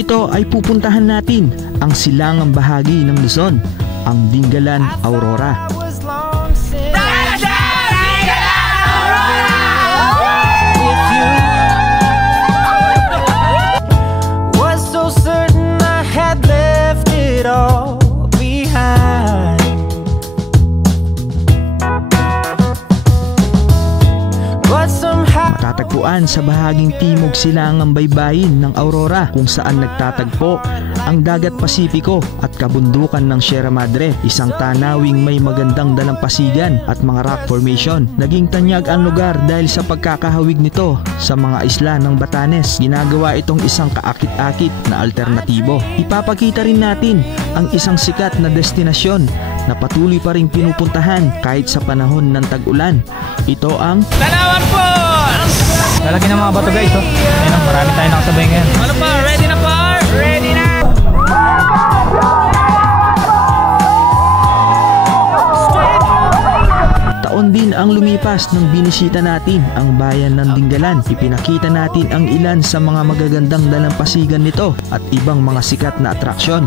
ito ay pupuntahan natin ang silangang bahagi ng Luzon, ang Dingalan, Aurora. Matatagpuan sa bahaging timog silangang baybayin ng Aurora, kung saan nagtatagpo ang dagat Pasipiko at kabundukan ng Sierra Madre, isang tanawing may magandang dalampasigan at mga rock formation. Naging tanyag ang lugar dahil sa pagkakahawig nito sa mga isla ng Batanes. Ginagawa itong isang kaakit-akit na alternatibo. Ipapakita rin natin ang isang sikat na destinasyon na patuloy pa rin pinupuntahan kahit sa panahon ng tag-ulan. Ito ang Tanawan Falls! Lalaki ng mga bato guys, oh. Ayun, oh, marami tayo nakasabay ngayon. Ano pa? Ready na par? Ready na! Taon din ang lumipas nang binisita natin ang bayan ng Dingalan. Ipinakita natin ang ilan sa mga magagandang dalampasigan nito at ibang mga sikat na atraksyon.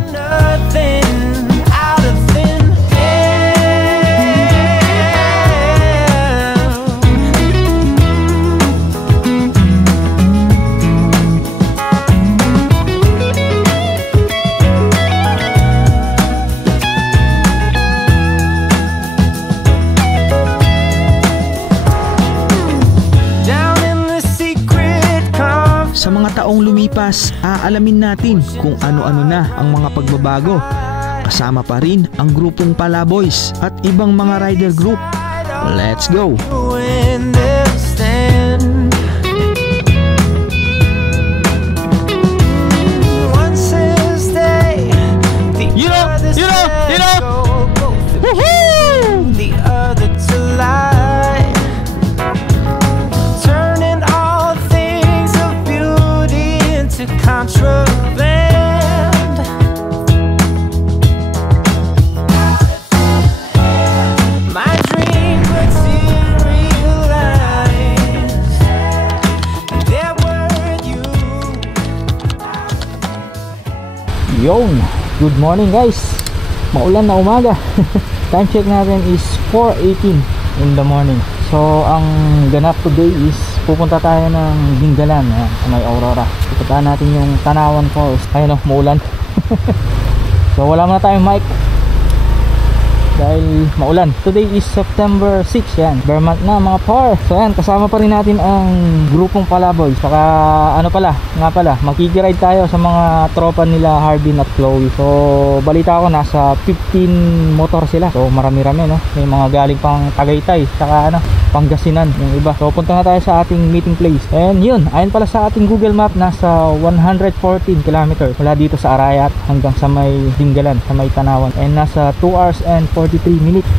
Sa mga taong lumipas, aalamin natin kung ano-ano na ang mga pagbabago. Kasama pa rin ang grupong Palaboys at ibang mga rider group. Let's go! Yon, good morning guys. Maulan na umaga. Time check natin is 4:18 in the morning. So ang ganap today is pupunta tayo ng Dingalan, sa may Aurora. Pupuntahan natin yung Tanawan Falls. Ayun, maulan. So wala muna tayong mic dahil maulan. Today is September 6, yan, bare month na mga par. So yan, kasama pa rin natin ang grupong Palaboys. Saka ano pala, nga pala, makikiride tayo sa mga tropa nila Harbin at Chloe. So balita ko nasa 15 motor sila. So marami-rami, no? May mga galing pang Tagaytay, saka ano, Pangasinan yung iba. So punta na tayo sa ating meeting place. And yun, ayon pala sa ating Google Map, nasa 114 kilometers mula dito sa Arayat hanggang sa may Dingalan, sa may Tanawan. And nasa 2 hours and 43 minutes.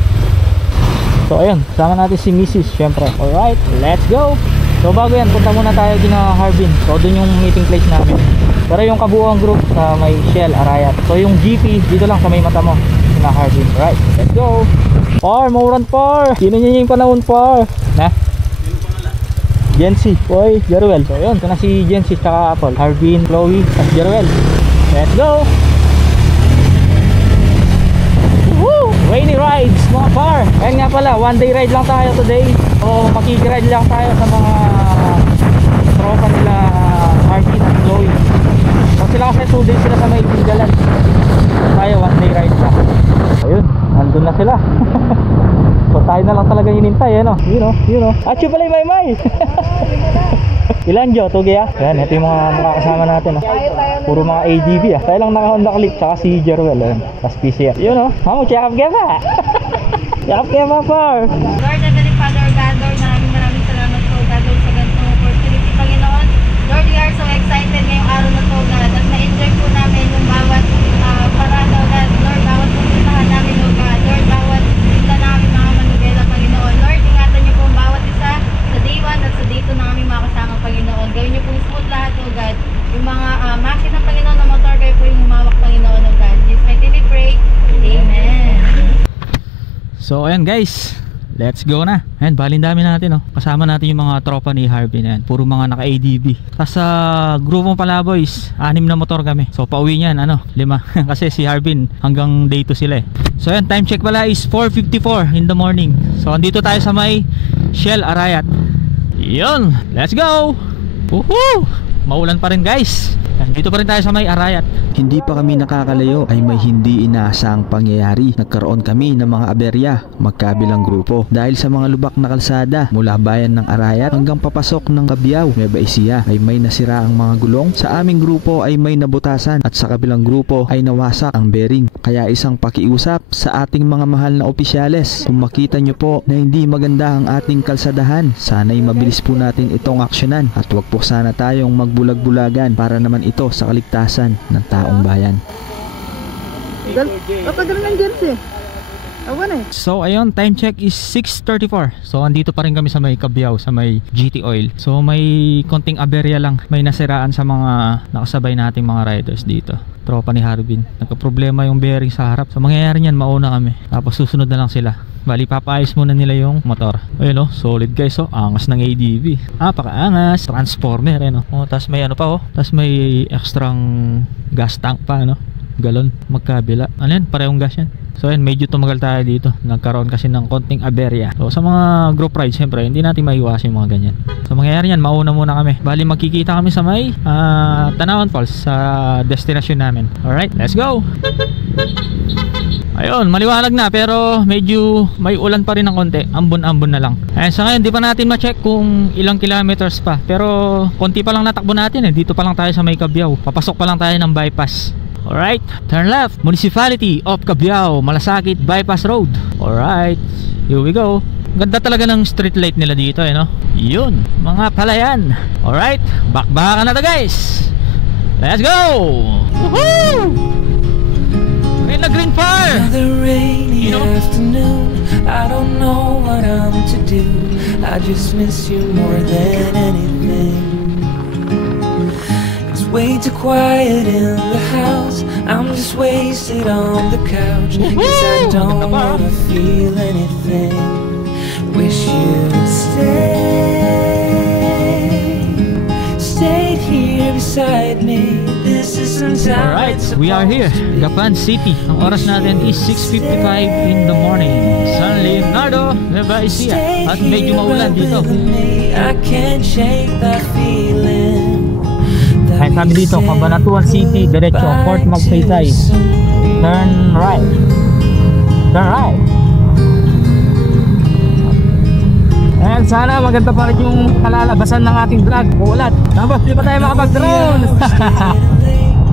So ayun, sama natin si Mrs. syempre. Alright, let's go! So bago yan, punta muna tayo din na Harbin. So dun yung meeting place namin. Pero yung kabuuang group sa may Shell, Arayat. So yung GP, dito lang sa may mata mo, na Harbin. Alright, let's go! Par, mauran par! Sino niya yung panahon par? Na? Jency, boy, Jeruel. So yun, ito na si Jency tsaka Apple. Harbin, Chloe, at Jeruel. Let's go! Rainy rides mga par. Kaya nga pala, one day ride lang tayo today. O makikiride lang tayo sa mga tropa nila Harbin at Chloe. So sila kasi 2 days sila sa may Dingalan. Tayo one day ride lang. Ayun, nandun na sila. So tayo na lang talaga hinintay, ano? You know. Achu pala yung may. Ilan Jo? Tugi ah? Ayan, ito yung mga makakasama natin, oh. Puro mga ADB ah. Tayo lang naka-Honda Click, tsaka si Jeruel, ayan. Tapos PC ah. Yun oh, hamo, check up ba? Check up ba, par? Lord, Heavenly Father, God, Lord, maraming salamat po, God, Lord, sa ganitong opportunity, Panginoon. Lord, we are so excited ngayong araw na po, God, at na-enjoy po namin yung bawat parada, God, Lord, bawat pupuntahan namin, oh God, Lord, bawat isla namin, mga manubela, Panginoon. Lord, ingatan niyo po ang bawat isa sa day 1 at sa day 2 na aming makasama, Panginoon. Gawin niyo po smooth lahat, oh God. Yung mga makina ng Panginoon na motor, kayo po yung humawak, Panginoon, oh God. Jesus, mighty we pray. Amen. So ayan guys, let's go na. Ayan, balin dami natin, oh. Kasama natin yung mga tropa ni Harvey na yan. Puro mga naka ADB. Tapos sa grupong Palaboys, 6 na motor kami. So pauwi niyan, 5. Kasi si Harvey hanggang day 2 sila eh. So ayan, time check pala is 4:54 in the morning. So andito tayo sa may Shell Arayat. Yun, let's go. Woohoo! Maulan pa rin guys. Dito pa rin tayo sa may Arayat. Hindi pa kami nakakalayo ay may hindi inaasang pangyayari. Nagkaroon kami ng mga aberya magkabilang grupo dahil sa mga lubak na kalsada mula bayan ng Arayat hanggang papasok ng Cabiao, Nueva Ecija ay may nasira ang mga gulong. Sa aming grupo ay may nabutasan at sa kabilang grupo ay nawasak ang bearing. Kaya isang pakiusap sa ating mga mahal na opisyales, kung makita nyo po na hindi maganda ang ating kalsadahan, sana'y mabilis po natin itong aksyonan at wag po sana tayong magbulag-bulagan para naman ito sa kaligtasan ng taong bayan. Tagal ng jersey. So ayun, time check is 6:34. So andito pa rin kami sa may Cabiao, sa may GT Oil. So may konting aberya lang, may nasiraan sa mga nakasabay nating mga riders dito. Tropa ni Harbin, nagka-problema yung bearing sa harap. So mangyayari niyan, mauna kami, tapos susunod na lang sila. Bali papaayos muna nila yung motor. Ayun, solid guys, angas ng ADB. Paka-angas, transformer tapos may tapos may extrang gas tank pa, galon magkabila. Parehong gas yan. So ayun, medyo tumagal tayo dito. Nagkaroon kasi ng konting aberya. So sa mga group ride, syempre hindi natin maiwasan yung mga ganyan. So mangyayari yan, mauna muna kami. Bali magkikita kami sa may Tanawan Falls, sa destination namin. Alright, let's go. Ayun, maliwanag na pero medyo may ulan pa rin ng konti. Ambon-ambon na lang. Ayun, sa ngayon di pa natin ma-check kung ilang kilometers pa. Pero konti pa lang natakbo natin eh. Dito pa lang tayo sa may Cabiao. Papasok pa lang tayo ng bypass. Alright, turn left. Municipality of Cabiao, Malasakit Bypass Road. Alright, here we go. Ganda talaga ng street light nila dito Yun, mga palayan. Alright, bakbakan na to guys. Let's go. Woohoo! Green fire. Another rainy afternoon. I don't know what I'm to do. I just miss you more than anything. It's way too quiet in the house. I'm just wasted on the couch. 'Cause I don't wanna feel anything. Wish you'd stay here beside me. This is some time. Alright, we are here, Gapan City. Ang oras natin is 6:55 in the morning. San Leonardo, Nueva Ecija. At medyo maulan dito. I can't shake that feeling. Ay, sabi dito, Cabanatuan City, diretso, Port Magsaysay. Turn right. Turn right. Ayan, sana maganda pa rin yung kalalabasan ng ating vlog. Uulat. Tapos di pa tayo makapag-drone.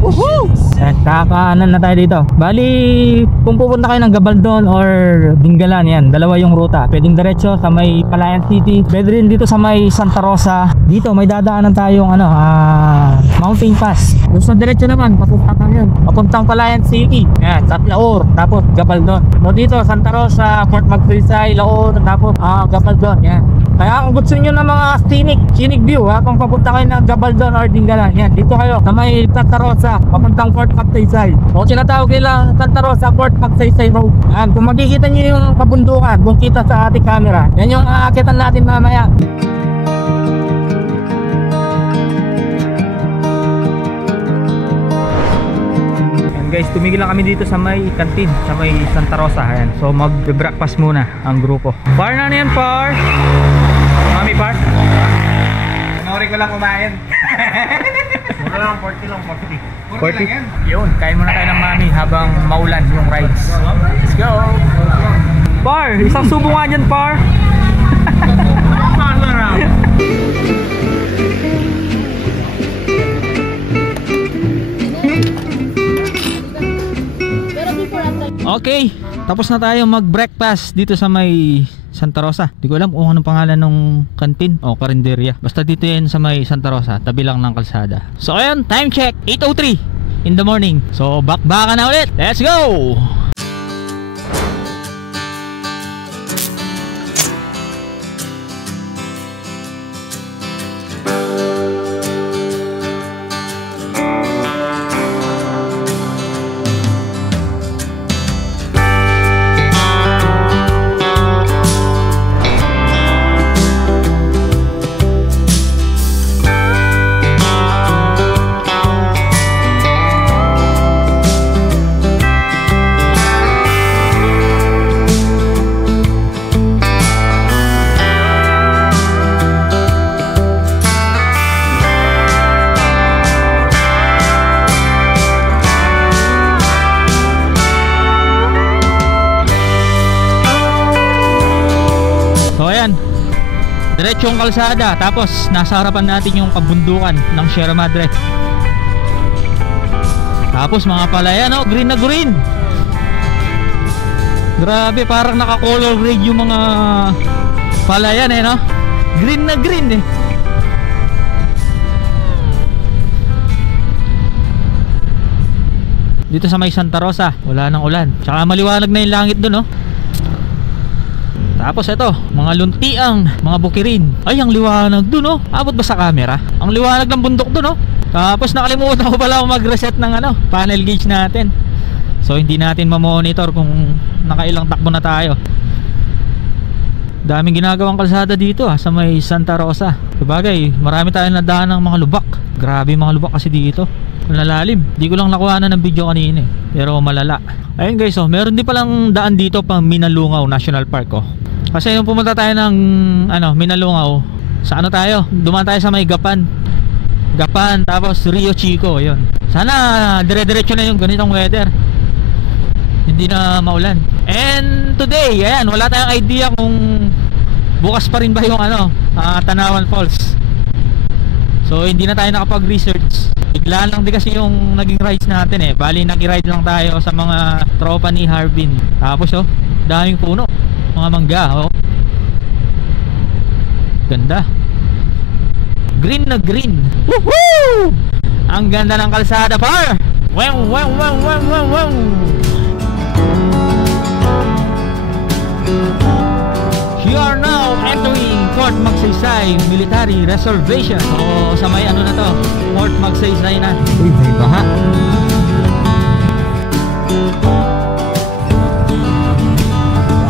Woohoo! Kakaanan na tayo dito. Bali, kung pupunta kayo ng Gabaldon or Dingalan, yan, dalawa yung ruta. Pwedeng diretso sa may Palayan City. Pwede rin dito sa may Santa Rosa. Dito may dadaanan tayong Mountain Pass. Kung sa diretso naman, papuntang Palayan City. Yan, at Laor, tapos Gabaldon. So dito, Santa Rosa, Port Magsaysay, Laor, tapos Gabaldon. Yan. Kaya kung gusto nyo ng mga scenic view, kung papunta kayo ng Gabaldon or Dingalan, yan, dito kayo sa may Santa Rosa, papuntang Port Magsaysay. O tinatawag nila Santa Rosa Port Magsaysay Road. Yan, kung makikita nyo yung kabundukan, kung kita sa ating camera, yan yung aakitan natin mamaya. Yan guys, tumigil lang kami dito sa may kantin, sa may Santa Rosa. Yan. So mag-breakfast muna ang grupo. Par na yan, par. Mami, par. Panoorin ko lang kumain. Mura lang, 40 lang, 40. 40 lang yan. Yun, kain muna tayo ng mami habang maulan yung rides. Let's go! Par! Isang subo nga dyan, par! Okay, tapos na tayo mag-breakfast dito sa may Santa Rosa. Di ko alam kung anong pangalan ng kantin o karinderya. Basta dito yan sa may Santa Rosa, tabi lang ng kalsada. So ayun, time check, 8:03 in the morning. So bakbakan na ulit. Let's go! diretsong kalsada, tapos nasa harapan natin yung kabundukan ng Sierra Madre. Tapos mga palayan, no? Green na green. Grabe, parang naka-color grade yung mga palayan, no? Green na green, Dito sa may Santa Rosa, wala nang ulan. Tsaka maliwanag na yung langit doon, no? Tapos ito, mga luntiang, mga bukirin. Ay, ang liwanag doon, no? Abot ba sa camera? Ang liwanag ng bundok doon, no? Tapos nakalimutan ko pala mag-reset ng panel gauge natin. So hindi natin ma-monitor kung nakailang takbo na tayo. Daming ginagawang kalsada dito sa may Santa Rosa. Sabagay, marami tayong nadaan ng mga lubak. Grabe mga lubak kasi dito. Lalalim. Di ko lang nakuha na ng video kanina pero malala. Ayun guys, meron din palang daan dito pang Minalungaw National Park, Kasi nung pumunta tayo ng Minalungaw, sa tayo? Dumaan tayo sa may Gapan, tapos Rio Chico, yun. Sana dire-diretso na yung ganitong weather. Hindi na maulan. And today, ayan, wala tayong idea kung bukas pa rin ba yung Tanawan Falls. So hindi na tayo nakapag-research. Bigla lang din kasi yung naging rides natin Bali nag-ride lang tayo sa mga tropa ni Harbin. Tapos daming puno, mga mangga, ganda. Green na green. Woohoo! Ang ganda ng kalsada, par. Wow, wow, wow, wow, wow, wow. You are now entering Fort Magsaysay Military Reservation. O sa may na to, Fort Magsaysay na. Uy, may baha.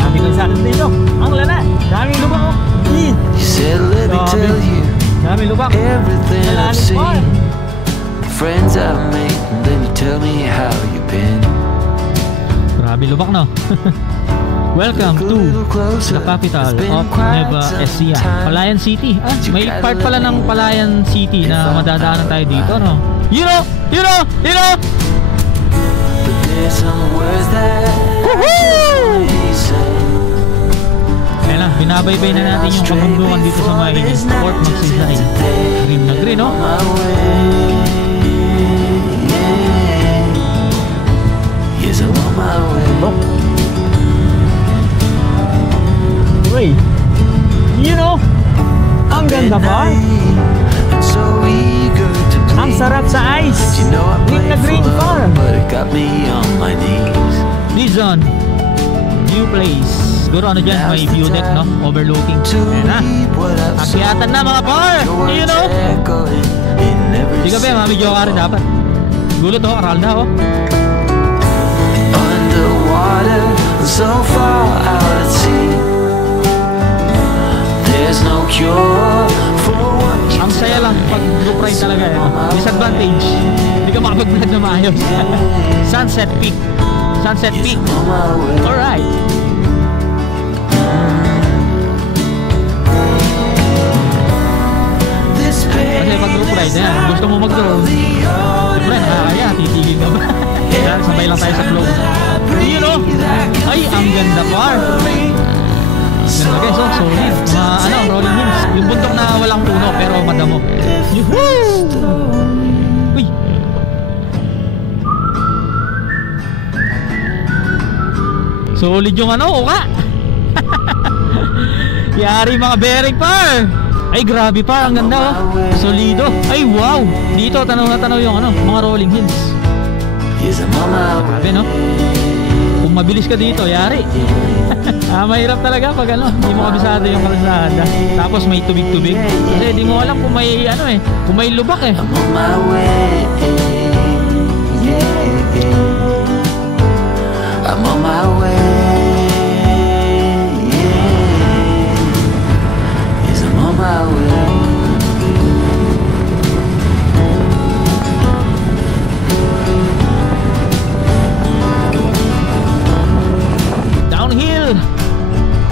Dami kalsada dito. Ang lala. Daming lubak. You said let me tell you Dami lubak. everything I've seen, friends I've made, and then you tell me how you've been. Grabe lubak, no? Welcome to the capital of Nueva Ecija, Palayan City. May part pala ng Palayan City na madadaanan tayo dito, no? You know! But there's some words that Ayan na, binabaybay na natin yung kabundukan dito sa may Fort Magsaysay. Green na green, no? Yes, I'm on my way. Wait, ang ganda ba? Ang sarap sa ice. Green na green farm. But it got me on my knees. Lizon, new place. Siguro dyan, may view deck, no? Overlooking. Ayan na. Akyatan na mga par. Di ka ba, mami joke rin dapat. Gulo to, aral na, Underwater, so far out at sea. There's no cure for what you ang saya lang pag group ride talaga disadvantage, hindi ka makapag-vlog na maayos. Sunset Peak. Alright. Kasi pag group ride gusto mo mag-drone, siyempre nakakaya, titigil ka ba? Kaya sabay lang tayo sa flow. Ay, ang ganda par. Ganda guys, solid. Mga rolling hills. Yung bundok na walang puno pero madamo. Yuhuu! Uy! Solid yung uka! Yari mga bearing par! Ay grabe par, ang ganda solido. Ay wow! Dito tanaw na tanaw yung mga rolling hills. Grabe, no? Kung mabilis ka dito, yari. Mahirap talaga pag hindi mo kabisado yung kalsada. Tapos may tubig-tubig. Kasi di mo alam kung may kung may lubak I'm on my way. I'm on my way. Yes, I'm on my way. Downhill.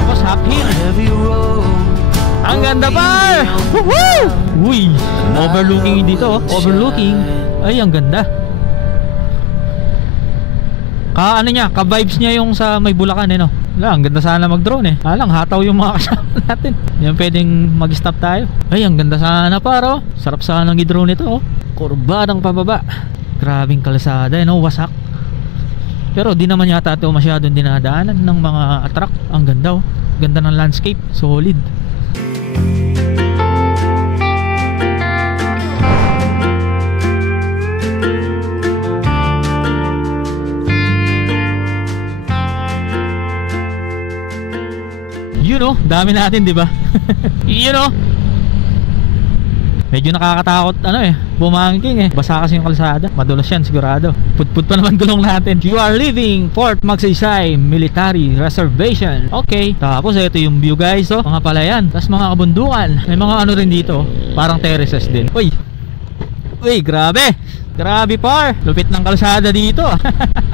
Tapos uphill. Ang ganda par! Woohoo! Uy! Overlooking dito, overlooking. Ay, ang ganda. Ka-vibes niya yung sa may Bulacan, Wala, ang ganda sana mag-drone eh. Alang, hataw yung mga kasama natin. Yan pwedeng mag-stop tayo. Ay, ang ganda sana paro. Sarap sana ng i-drone ito oh. Kurbadang pababa. Grabing kalsada eh, no? Wasak. Pero di naman yata ito masyadong dinadaanan ng mga truck. Ang ganda oh. Ganda ng landscape. Solid. You know, dami natin, di ba? You know. Medyo nakakatakot bumangking eh. Basa kasi yung kalsada. Madulas yan sigurado. Putput pa naman gulong natin. You are leaving Fort Magsaysay Military Reservation. Okay. Tapos ito yung view guys oh. Mga palayan. Tapos mga kabundukan. May mga ano rin dito. Parang terraces din. Uy. Uy, grabe. Grabe par. Lupit ng kalsada dito.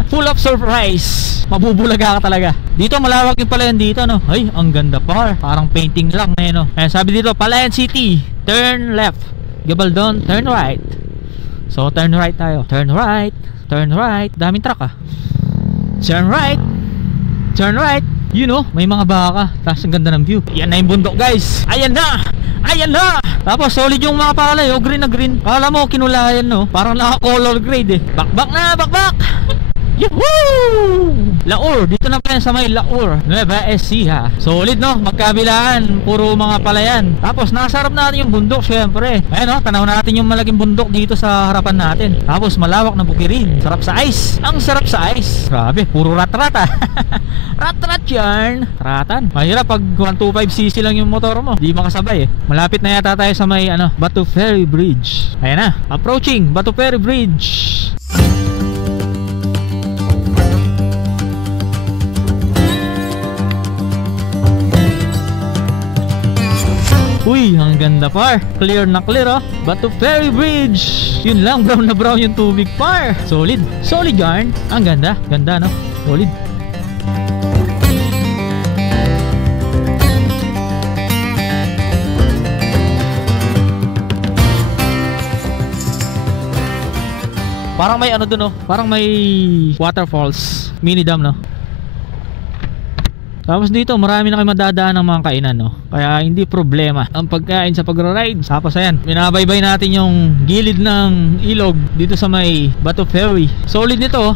Full of surprise. Mabubulaga ka talaga. Dito malawak yung palayan dito no. Ay, ang ganda par. Parang painting lang no. Ayan, sabi dito, Palayan City. Turn left. Gabaldon, turn right. So turn right tayo. Turn right. Turn right. Daming truck ah. Turn right. Turn right. You know, may mga baka. Tapos ang ganda ng view. Yan na yung bundok guys. Ayan na. Ayan na. Tapos solid yung mga palay oh. Green na green. Kala mo kinulayan no. Parang naka-color grade eh. Bakbak na. Bakbak. Yuhuu! Laur, dito na pa yan sa may Laur, Nueva Ecija. Solid no, magkabilaan, puro mga palayan. Tapos nasarap natin yung bundok syempre. Ayan no, tanaw natin yung malaking bundok dito sa harapan natin. Tapos malawak na bukirin. Sarap sa ice. Ang sarap sa ice. Grabe, puro rat-rat ah. Rat-rat yarn. Ratan. Mahirap pag 125cc lang yung motor mo. Di makasabay eh. Malapit na yata tayo sa may Batu Ferry Bridge. Ayan na, approaching Batu Ferry Bridge. Uy, ang ganda par. Clear na clear oh. Batu Ferry Bridge. Yun lang, brown na brown yung tubig par. Solid. Solid yarn. Ang ganda. Ganda no. Solid. Parang may dun oh. Parang may waterfalls. Mini dam no. Tapos dito marami na kayo madadaan ng mga kainan no. Kaya hindi problema ang pagkain sa pagra-ride. Tapos ayan, binabaybay natin yung gilid ng ilog dito sa may Batu Ferry. Solid nito oh.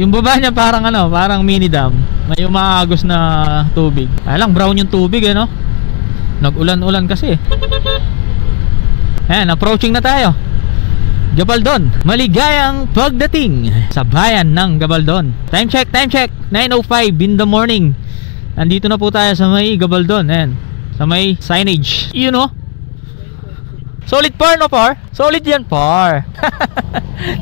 Yung baba niya parang parang mini dam. May umaagos na tubig. Kaya lang brown yung tubig no. Nag-ulan-ulan kasi. Ayan, approaching na tayo. Gabaldon, maligayang pagdating sa bayan ng Gabaldon. Time check, 9:05 in the morning. Nandito na po tayo sa may Gabaldon. Ayan, sa may signage. You know. Solid par no par? Solid yan par.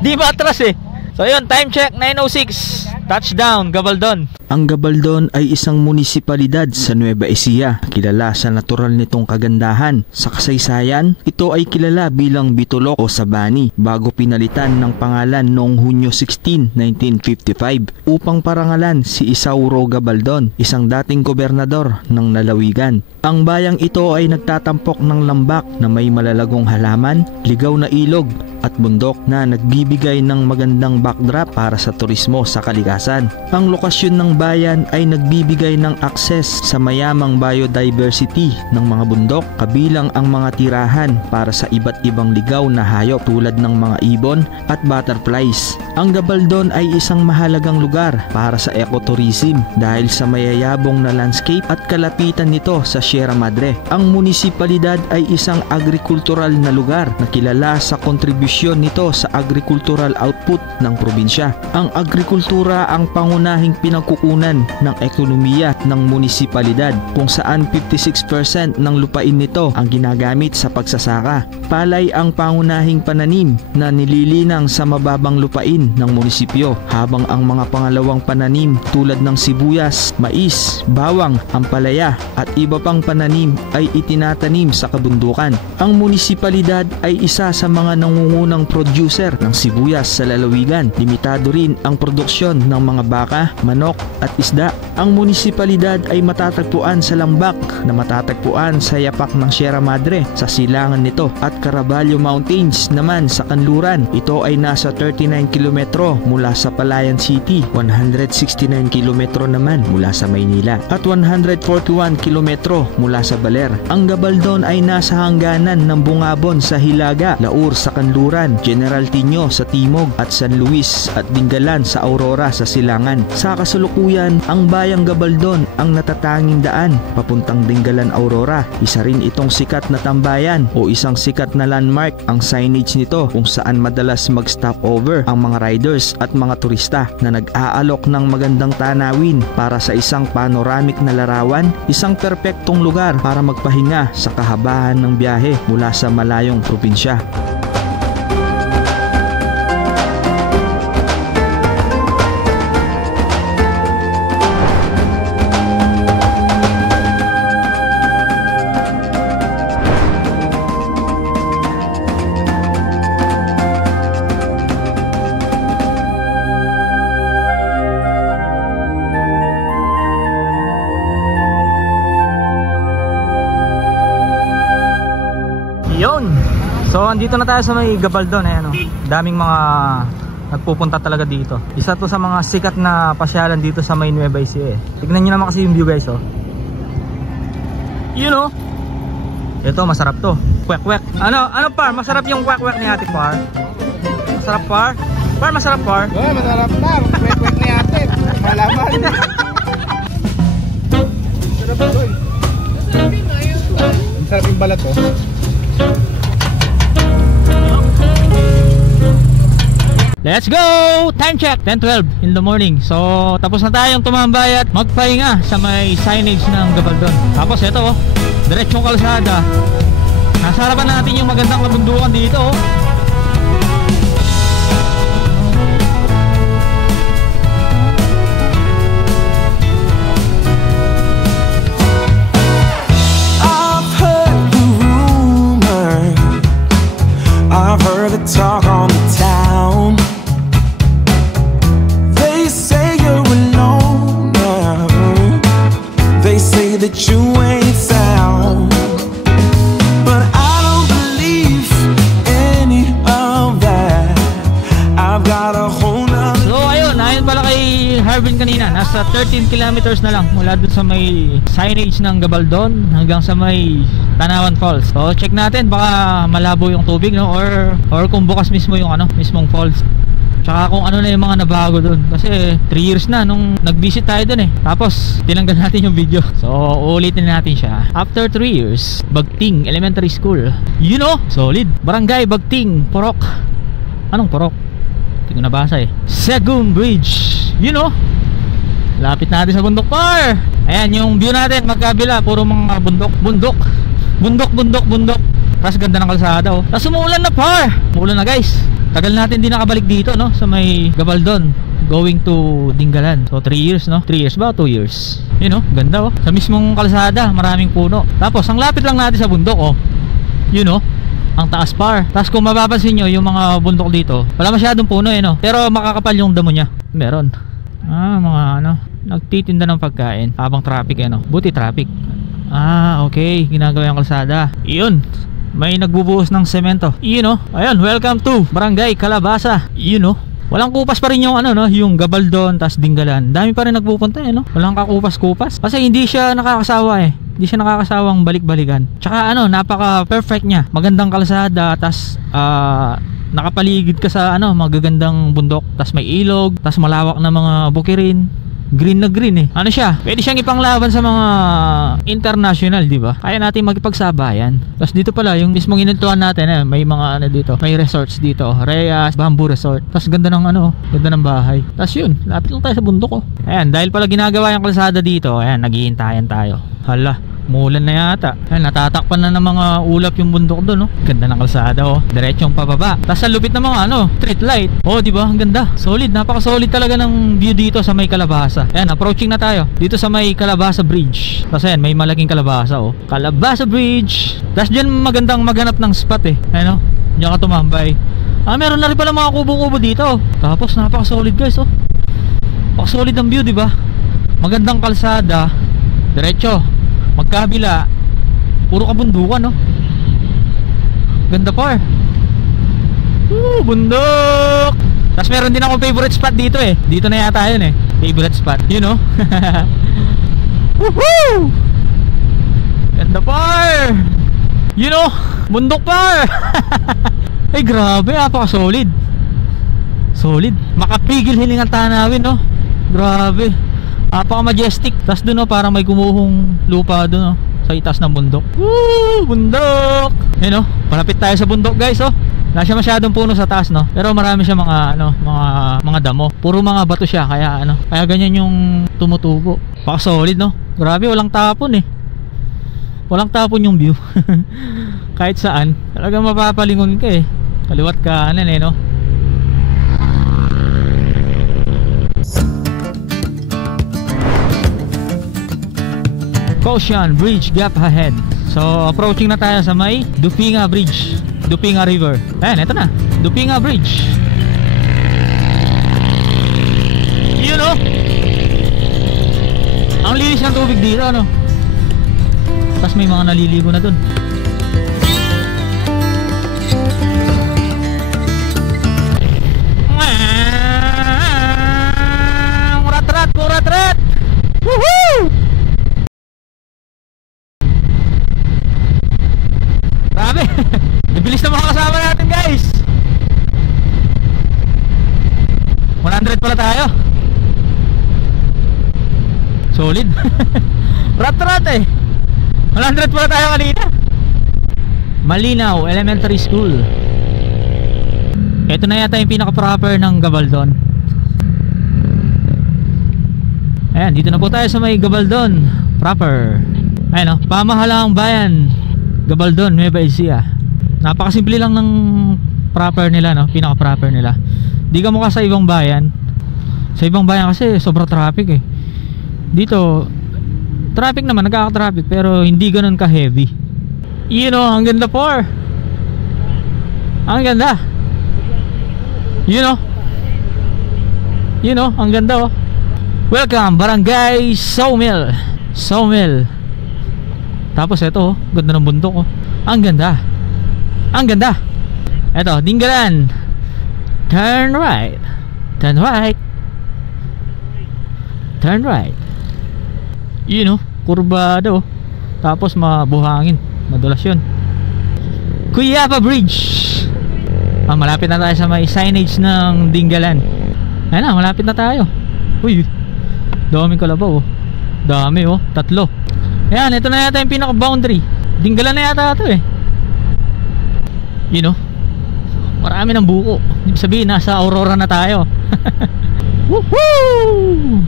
Di ba atras eh. So yun, time check 9:06. Touchdown, Gabaldon. Ang Gabaldon ay isang munisipalidad sa Nueva Ecija, kilala sa natural nitong kagandahan. Sa kasaysayan, ito ay kilala bilang Bitolok o Sabani bago pinalitan ng pangalan noong Hunyo 16, 1955 upang parangalan si Isauro Gabaldon, isang dating gobernador ng Lalawigan. Ang bayang ito ay nagtatampok ng lambak na may malalagong halaman, ligaw na ilog at bundok na nagbibigay ng magandang backdrop para sa turismo sa kalikasan. Ang lokasyon ng bayan ay nagbibigay ng akses sa mayamang biodiversity ng mga bundok, kabilang ang mga tirahan para sa iba't ibang ligaw na hayop tulad ng mga ibon at butterflies. Ang Gabaldon ay isang mahalagang lugar para sa ecotourism dahil sa mayayabong na landscape at kalapitan nito sa Sierra Madre. Ang munisipalidad ay isang agrikultural na lugar na kilala sa kontribusyon nito sa agricultural output ng probinsya. Ang agrikultura ang pangunahing pinagkukunan ng ekonomiya ng munisipalidad, kung saan 56% ng lupain nito ang ginagamit sa pagsasaka. Palay ang pangunahing pananim na nililinang sa mababang lupain ng munisipyo, habang ang mga pangalawang pananim tulad ng sibuyas, mais, bawang, ampalaya at iba pang pananim ay itinatanim sa kabundukan. Ang munisipalidad ay isa sa mga nangunguna pinakaunang producer ng sibuyas sa lalawigan. Limitado rin ang produksyon ng mga baka, manok at isda. Ang munisipalidad ay matatagpuan sa Lambak na matatagpuan sa yapak ng Sierra Madre sa silangan nito at Caraballo Mountains naman sa kanluran. Ito ay nasa 39 kilometro mula sa Palayan City, 169 kilometro naman mula sa Maynila at 141 kilometro mula sa Baler. Ang Gabaldon ay nasa hangganan ng Bungabon sa Hilaga, Laur sa kanluran, General Tinio sa timog at San Luis at Dingalan sa Aurora sa silangan. Sa kasalukuyan, ang bayang Gabaldon ang natatanging daan papuntang Dingalan, Aurora. Isa rin itong sikat na tambayan o isang sikat na landmark. Ang signage nito kung saan madalas mag-stop over ang mga riders at mga turista na nag-aalok ng magandang tanawin para sa isang panoramic na larawan, isang perpektong lugar para magpahinga sa kahabaan ng biyahe mula sa malayong probinsya. Yun. So andito na tayo sa may Gabaldon, ayan, daming mga nagpupunta talaga dito. Isa to sa mga sikat na pasyalan dito sa may Nueva Ecija. Tignan niyo naman kasi yung view, guys, oh. You know. Ito masarap to. Kwek-kwek. Ano par? Masarap yung kwek-kwek ni Ate Par. Masarap par? Par, masarap par? Oh, masarap par. Kwek-kwek ni ate. Malaman. Masarap to. Masarap yung balat ko. Let's go! Time check! 10:12 in the morning. So tapos na tayong tumambay at magpahinga sa may signage ng Gabaldon. Tapos ito, oh, diretsong kalsada. Nasa harapan natin yung magandang kabundukan dito, oh. I've heard the talk on the town. They say you're alone now. They say that you ain't sound. But I don't believe any of that. I've got a whole nother. So ayun pala kay Harvin kanina. Nasa 13 kilometers na lang mula dun sa may signage ng Gabaldon hanggang sa may Tanawan Falls. So check natin, baka malabo yung tubig, no, or kung bukas mismo yung mismong falls. Tsaka kung ano na yung mga nabago doon. Kasi 3 years na nung nag-visit tayo doon eh. Tapos tinanggal natin yung video. So uulitin natin siya. After 3 years, Bagting Elementary School. You know, solid. Barangay Bagting, Porok. Anong Porok? Hindi ko nabasa eh. Segum Bridge. You know, lapit natin sa bundok, par. Ayan yung view natin, magkabila, puro mga bundok. Tapos ganda ng kalsada, oh. Tapos umuulan na, par. Umuulan na, guys. Tagal natin din nakabalik dito, no, sa may Gabaldon going to Dingalan. So 3 years, no? 3 years ba? 2 years. You know, ganda, oh. Sa mismong kalsada, maraming puno. Tapos ang lapit lang natin sa bundok, oh. You know, ang taas, par. Tapos kung mapapansin nyo, yung mga bundok dito, wala masyadong puno, eh, no? Pero makakapal yung damo nya. Meron. Mga nagtitinda ng pagkain habang traffic, eh, no? Buti traffic. Okay, ginagawa yung kalsada. Iyon, may nagbubuhos ng semento. You know, ayun, welcome to Barangay Calabasa. You know, walang kupas pa rin yung yung Gabaldon tas Dingalan. Dami pa rin nagpupunta, eh, no? Walang kakupas-kupas. Kasi hindi siya nakakasawa, eh. Hindi siya nakakasawang balik-balikan. Tsaka napaka-perfect niya. Magandang kalsada, tas nakapaligid ka sa magagandang bundok, tas may ilog, tas malawak na mga bukirin. Green na green, eh. Ano siya? Pwede siyang ipanglaban sa mga international, di ba? Kaya natin magipagsabayan. Tapos dito pala, yung mismong inuntuhan natin, eh, may mga dito. May resorts dito. Reyes, Bamboo Resort. Tapos ganda ng ganda ng bahay. Tapos yun, lapit lang tayo sa bundok, oh. Ayan, dahil pala ginagawa yung kalsada dito, ayan, naghihintayan tayo. Hala, umulan na yata. Ayan, natatakpan na ng mga ulap yung bundok doon, no? Ganda ng kalsada, oh. Diretsong pababa. Tapos sa lupit ng mga street light. Oh, di ba? Ang ganda. Solid, napaka-solid talaga ng view dito sa may Calabasa. Ayan, approaching na tayo. Dito sa may Calabasa Bridge. Tapos ayan, may malaking kalabasa, oh. Calabasa Bridge. Tapos diyan magandang maghanap ng spot, eh. Ayan, oh. Diyan ka tumambay. Meron na rin pala mga kubo-kubo dito. Tapos napaka-solid guys, oh. Napaka-solid ang view, di ba? Magandang kalsada, diretso. Magkabila, puro kabundukan, oh. Ganda par. Bundok. Tapos meron din akong favorite spot dito eh. Dito na yata yun eh. Favorite spot, you know. Woohoo! Ganda par. You know, bundok par. Ay grabe, napaka-solid. Solid. Makapigil hiningang tanawin, no? Grabe. Napaka-majestic. Tapos dun, no, parang may kumuhong lupa dun, no? Sa itas ng bundok. Woo! Bundok! Yun, no? Palapit tayo sa bundok, guys, oh. Wala siya masyadong puno sa taas, no? Pero marami siya mga, ano, mga damo. Puro mga bato siya, kaya, ano, kaya ganyan yung tumutubo. Napaka-solid, no? Grabe, walang tapon, eh. Walang tapon yung view. Kahit saan, talagang mapapalingon ka, eh. Kaliwat kanan, eh, no? Caution, bridge gap ahead. So approaching na tayo sa may Dupinga Bridge, Dupinga River. Ayan, ito na, Dupinga Bridge. You know, ang linis ng tubig dito, ano. Tapos may mga naliligo na dun. Murat-rat! Woohoo! Grabe! Bibilis na mga kasama natin, guys. 100 pala tayo. Solid. Rat-rat eh. 100 pala tayo kanina. Malinaw Elementary School. Ito na yata yung pinaka-proper ng Gabaldon. Ayan, dito na po tayo sa may Gabaldon proper. Ayan, oh, pamahalaang bayan Gabaldon, Nueva Ecija. Napakasimple lang ng proper nila, no? Pinaka-proper nila. Di ka mukha sa ibang bayan. Sa ibang bayan kasi sobrang traffic eh. Dito traffic naman, nagkaka-traffic, pero hindi ganoon ka-heavy. You know, ang ganda por. Ang ganda. You know, ang ganda, oh. Welcome, Barangay Sawmill. Sawmill. Tapos ito, oh, ganda ng bundok, oh. Ang ganda. Ang ganda. Ito, Dingalan. Turn right. Turn right. Turn right. You know, kurbado, oh. Tapos mabuhangin. Madulas yun. Cuyaba Bridge. Malapit na tayo sa may signage ng Dingalan. Ayan na, malapit na tayo. Uy, daming kalabaw, oh. Dami, oh, 3. Ayan, ito na yata yung pinaka-boundary. Dingalan na yata ito, eh. You know, marami ng buko. Ibig sabihin, nasa Aurora na tayo. Woohoo!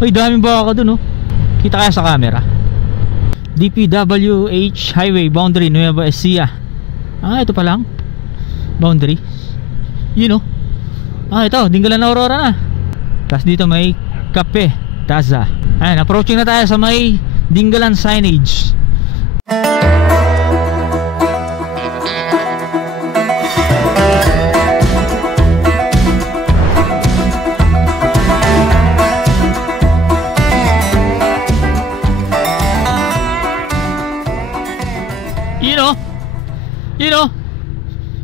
Uy, daming baka dun, oh. Kita kaya sa camera. DPWH Highway Boundary Nueva Ecija. Ito pa lang boundary. You know, ito, Dingalan na Aurora na. Tapos dito may Kape Taza. Ayan, approaching na tayo sa may Dingalan signage.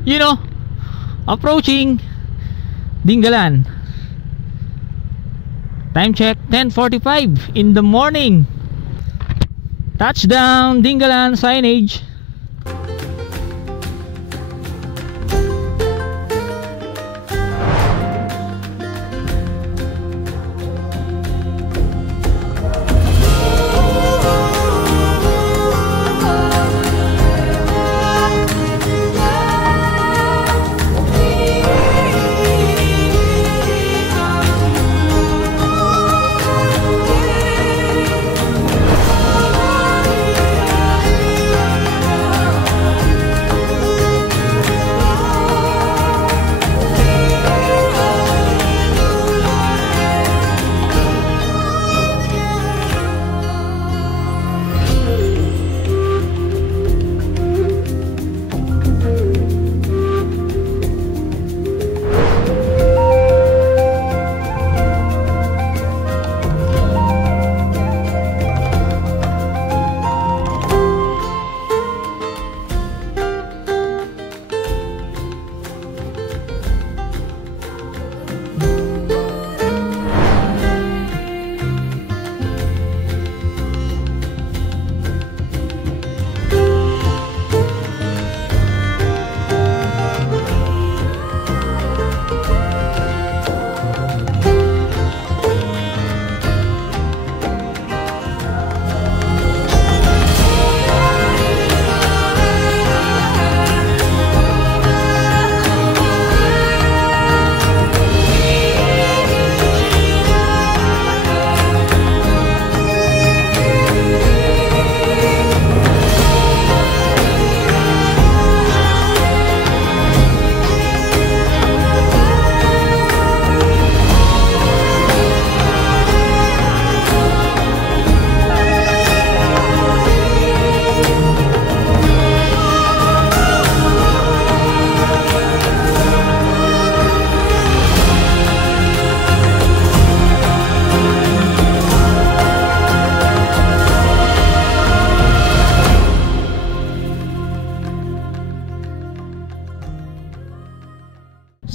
You know, approaching Dingalan. Time check, 10:45 in the morning. Touchdown, Dingalan signage.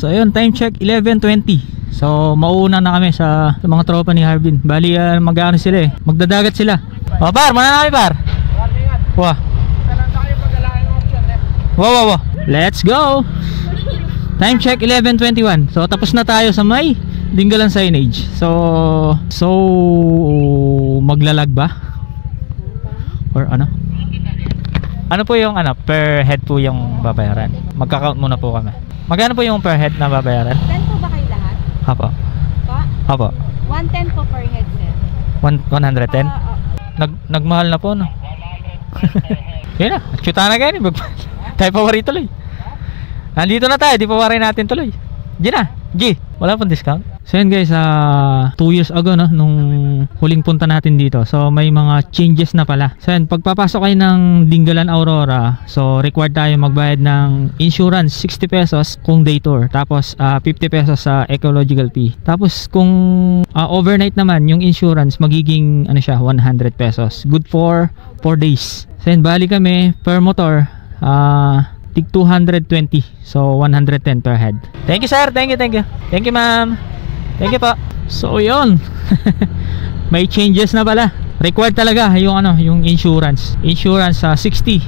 So ayun, time check 11:20. So mauuna na kami sa mga tropa ni Harbin. Bali mag-ano sila eh, magdadagat sila. O par, mana na kami par. Wah. Wow. Let's go. Time check 11:21. So tapos na tayo sa may Dingalan signage. So maglalag ba? Or ano? Ano po yung ano, per head po yung babayaran? Magka-count muna po kami. Magkano po yung per head na babayaran? 10 po ba kayo lahat? Apo. Pa? Apo. 110 po per head, sir. 110? Nagmahal na po, no? Yun na, chuta na kayo. Tayo pa wari tuloy. Nandito na tayo, di pa wari natin tuloy. G na, G. Wala pong discount. So yun guys, 2 years ago no, nung huling punta natin dito. So may mga changes na pala. So yun, pagpapasok kayo ng Dingalan Aurora, so required tayo magbayad ng insurance 60 pesos kung day tour. Tapos 50 pesos sa ecological fee. Tapos kung overnight naman, yung insurance magiging ano siya, 100 pesos. Good for 4 days. So yun, bali kami per motor tig 220. So 110 per head. Thank you sir, thank you. Thank you ma'am. Thank you po. So yun. May changes na pala. Required talaga yung ano, yung insurance. Insurance 60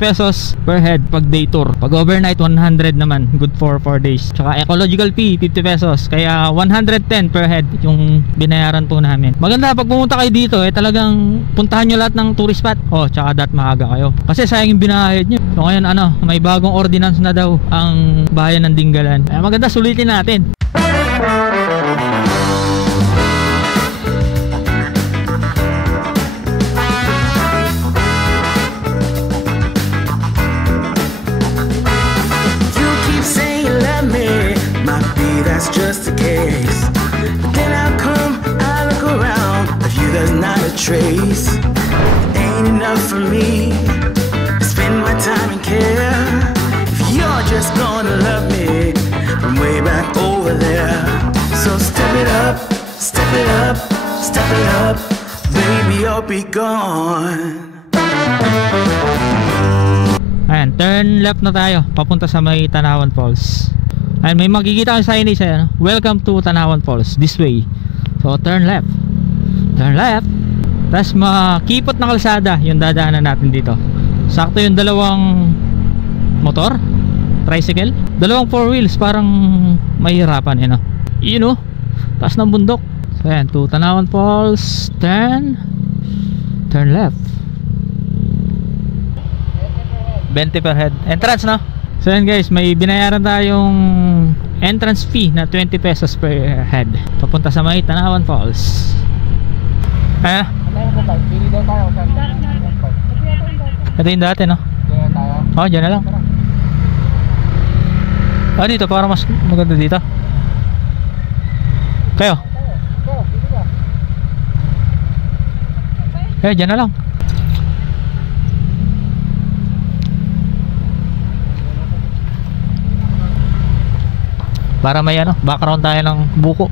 pesos per head pag day tour. Pag overnight 100 naman, good for 4 days. Tsaka ecological fee 50 pesos. Kaya 110 per head yung binayaran po namin. Maganda pag pumunta kayo dito talagang puntahan nyo lahat ng tourist spot. Tsaka maaga kayo. Kasi sayang yung binayad nyo. So ngayon may bagong ordinance na daw ang bayan ng Dingalan. Kaya maganda sulitin natin. That's just the case. But then I look around. Of you there's not a trace. It ain't enough for me to spend my time and care. If you're just gonna love me from way back over there. So step it up, step it up, step it up. Baby, you'll be gone. Ayan, turn left na tayo papunta sa may Tanawan Falls. Ayan, may makikita kang signage ayan, welcome to Tanawan Falls, this way. So turn left. Tapos makipot na kalsada yung dadaanan natin dito. Sakto yung dalawang motor, tricycle, dalawang 4 wheels, parang mahirapan taas ng bundok. So ayan, to Tanawan Falls. Turn left. 20 per head. Entrance no? So yan guys, may binayaran tayong entrance fee na 20 pesos per head papunta sa may Tanawan Falls. Ito yung dati no? Dyan na lang. Dito para mas maganda dito. Kayo? Dyan na lang. Para may background tayo ng buko.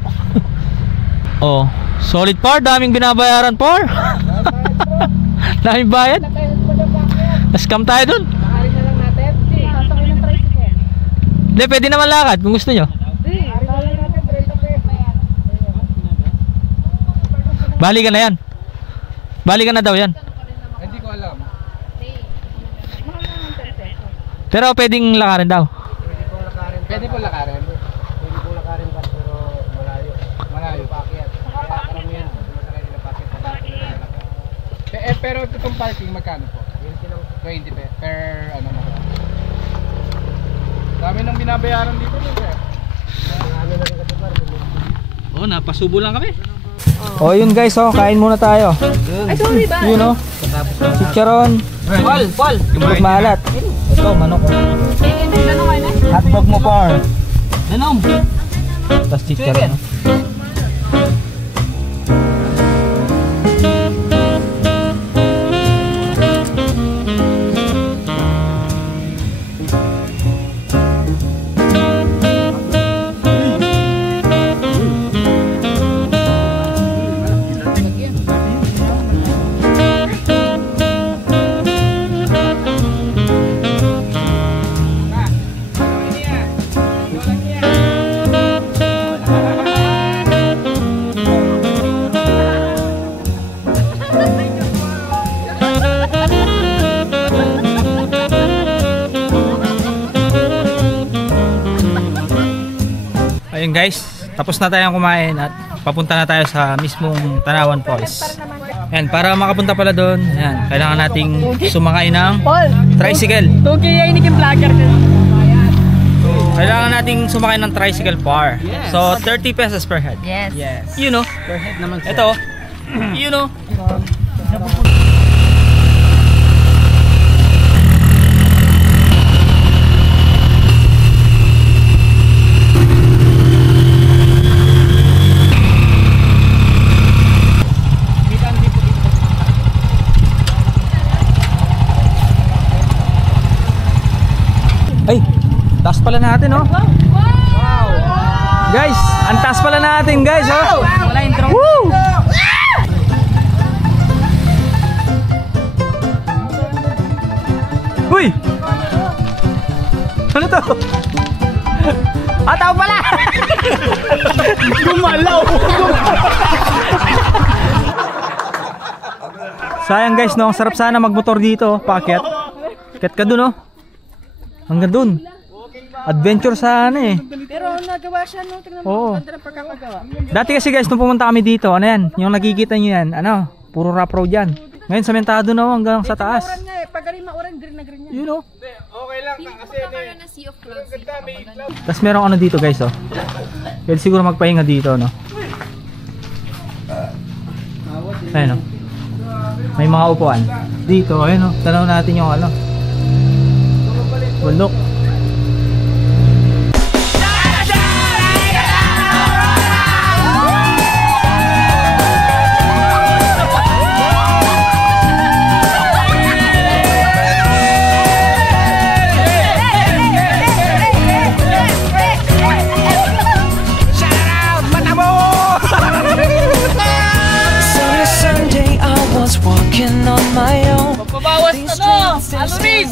Solid par, daming binabayaran par. Daming bayad. Scam tayo dun. Hindi, pwede naman lakad kung gusto nyo. Balikan na yan. Balikan na daw yan. Hindi ko alam. Pero pwedeng lakarin daw. Pwede po lakarin. Pero itong parking magkano po? 20 per ano na. Dami nang binabayaran dito sir. Napasubo lang kami. Yun guys, kain muna tayo. Ay, sorry ba? Yun chicharon. Paul. Manok malat. Ito, manok. Hotdog mo par. Tapos chicharon. Ayun guys, tapos na tayong kumain at papunta na tayo sa mismong Tanawan Falls. Ayan, para makapunta pala doon, ayan, kailangan nating sumakay ng tricycle. Kailangan nating sumakay ng tricycle par. So 30 pesos per head. Yes. You know, Per head naman sir. ito, you know. Ay, taas pala natin, oh. Wow. Guys, ang taas pala natin, guys, oh. Wala yung drone. Woo! Uy! Ano to? Ah, tao pala! Gumalaw! Sayang guys, no? Ang sarap sana magmotor dito, paakyat. Akyat ka dun, oh. Hanggang dun. Adventure sana eh. Pero nagawa siya, no? Tingnan Oo. mo, ganda ng pagkakagawa. Dati kasi guys, nung pumunta kami dito, ano yan? Yung nakikita nyo yan, ano? Puro rough road yan. Ngayon, samentado na hanggang sa taas. Mauran nga eh. Pag galing mauran, green na green yan. You know? Okay lang kasi na Sea of Clouds. Tapos merong ano dito guys, oh. Pwede siguro magpahinga dito, no? Ayun, oh. May mga upuan. Dito, ayun, oh. Tanaw natin yung ano. Bundok. Walking on my own. Pabawas na to! Ano Riz?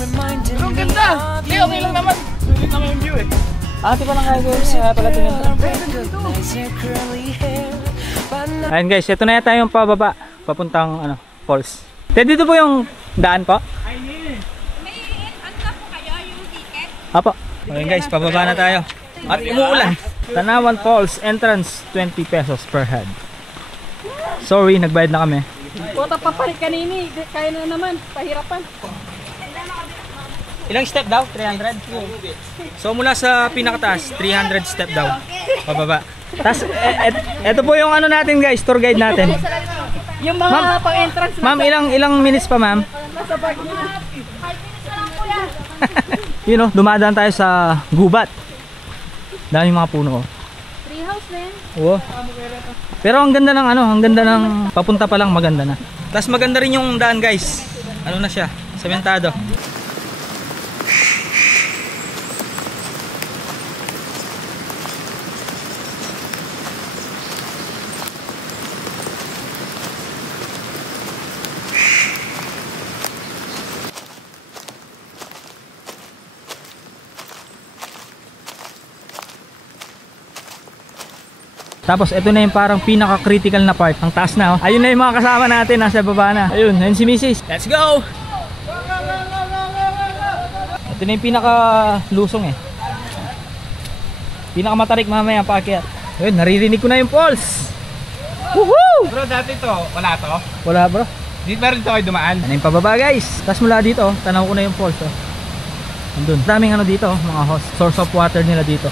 Ang ganda! Hindi, okay lang naman. Hindi naman yung view eh. Ate pa lang kayo guys, kaya pala tingin. Ayun guys, ito na yata yung pababa. Papuntang ano, falls. Dito po yung daan po. Apo. Ayun guys, pababa na tayo. At umuulan. Tanawan Falls, entrance 20 pesos per head. Sorry, nagbayad na kami. Kota papalit kanini, kaya na naman, pahirapan. Ilang step daw? 300? So mula sa pinakataas, 300 step daw. Pababa. Tapos, eto po yung ano natin guys, tour guide natin. Yung mga pang-entrance Ma'am, ilang minutes pa ma'am? nasa bag niya. You know, dumadaan tayo sa gubat. Daming mga puno. Treehouse na yan. Oo. Pero ang ganda ng ano, ang ganda ng papunta pa lang maganda na. Tapos maganda rin yung daan guys. Ano na siya? Sementado. Tapos ito na yung parang pinaka-critical na part. Ang taas na, oh. Ayun na yung mga kasama natin, nasa baba na. Ayun si Mrs. Let's go! Ito na yung pinaka-lusong eh. Pinaka-matarik mamaya ang paakyat. Ayun, naririnig ko na yung falls. Woohoo! Bro, dati to, wala to? Wala bro. Dito na rin to kayo dumaan. Ano yung pababa guys. Tapos mula dito, tanaw ko na yung falls. Oh. Andun. Daming ano dito, mga host. Source of water nila dito.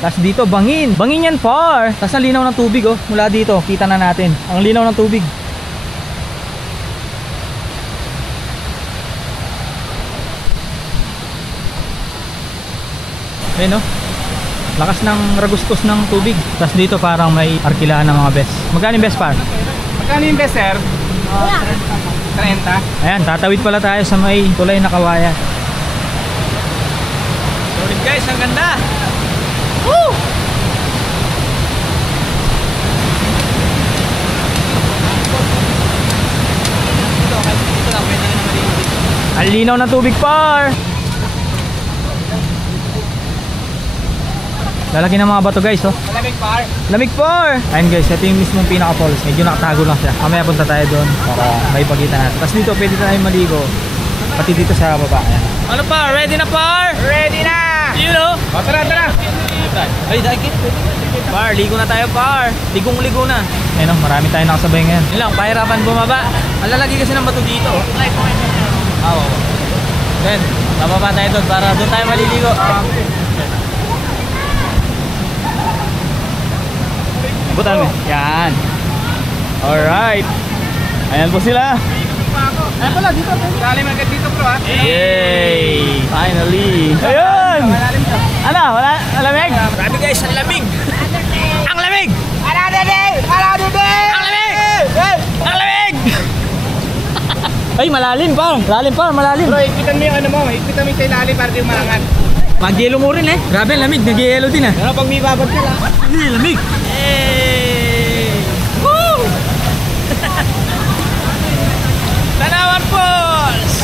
Tapos dito, bangin. Bangin yan far. Tapos ang linaw ng tubig, oh. Mula dito, kita na natin. Ang linaw ng tubig. Ayun, oh. Lakas ng ragustos ng tubig. Tapos dito parang may arkilaan ng mga best. Magkano yung best par? Magkano yung best, sir? 30. Ayan, tatawid pala tayo sa may tulay na kawayan. Solid guys, ang ganda. Woo! Ang linaw ng tubig par. Lalaki ng mga bato guys, oh. Malamig par. Lamig par. Ayun guys, ito yung mismong pinaka falls. Medyo nakatago lang siya. Mamaya punta tayo doon para may pagkita natin. Tapos dito pwede tayo maligo. Pati dito sa baba. Ayan. Ano pa? Ready na par? Ready na! You know? O, tara, tara! Ay, dagit. Par, ligo na tayo, par. Ligong-ligo na. Ayun, marami tayong nakasabay ngayon. Yun lang, pahirapan bumaba. Malalagi kasi ng bato dito. Oo. Then, bababa tayo doon para doon tayo maliligo. Butan mo. Yan. Alright. Ayan po sila. Ayan pala, dito. Lalim agad dito, bro, ha? Yay! Finally! Ayun! Ano? Wala? Lamig? Grabe guys, ang lamig! Ang lamig! Another day! Another day! Ang lamig! Ang lamig! Ay, malalim pa! Malalim pa, malalim! Bro, ipitan mo yung ano mo. Ipitan mo yung sa ilalim para di umaangat. Mag-yelo mo rin eh. Grabe, ang lamig. Nag-yelo din ah. Pero pag may babad ka lang. Hindi, lamig! Yay! Woo! Tanawan Falls!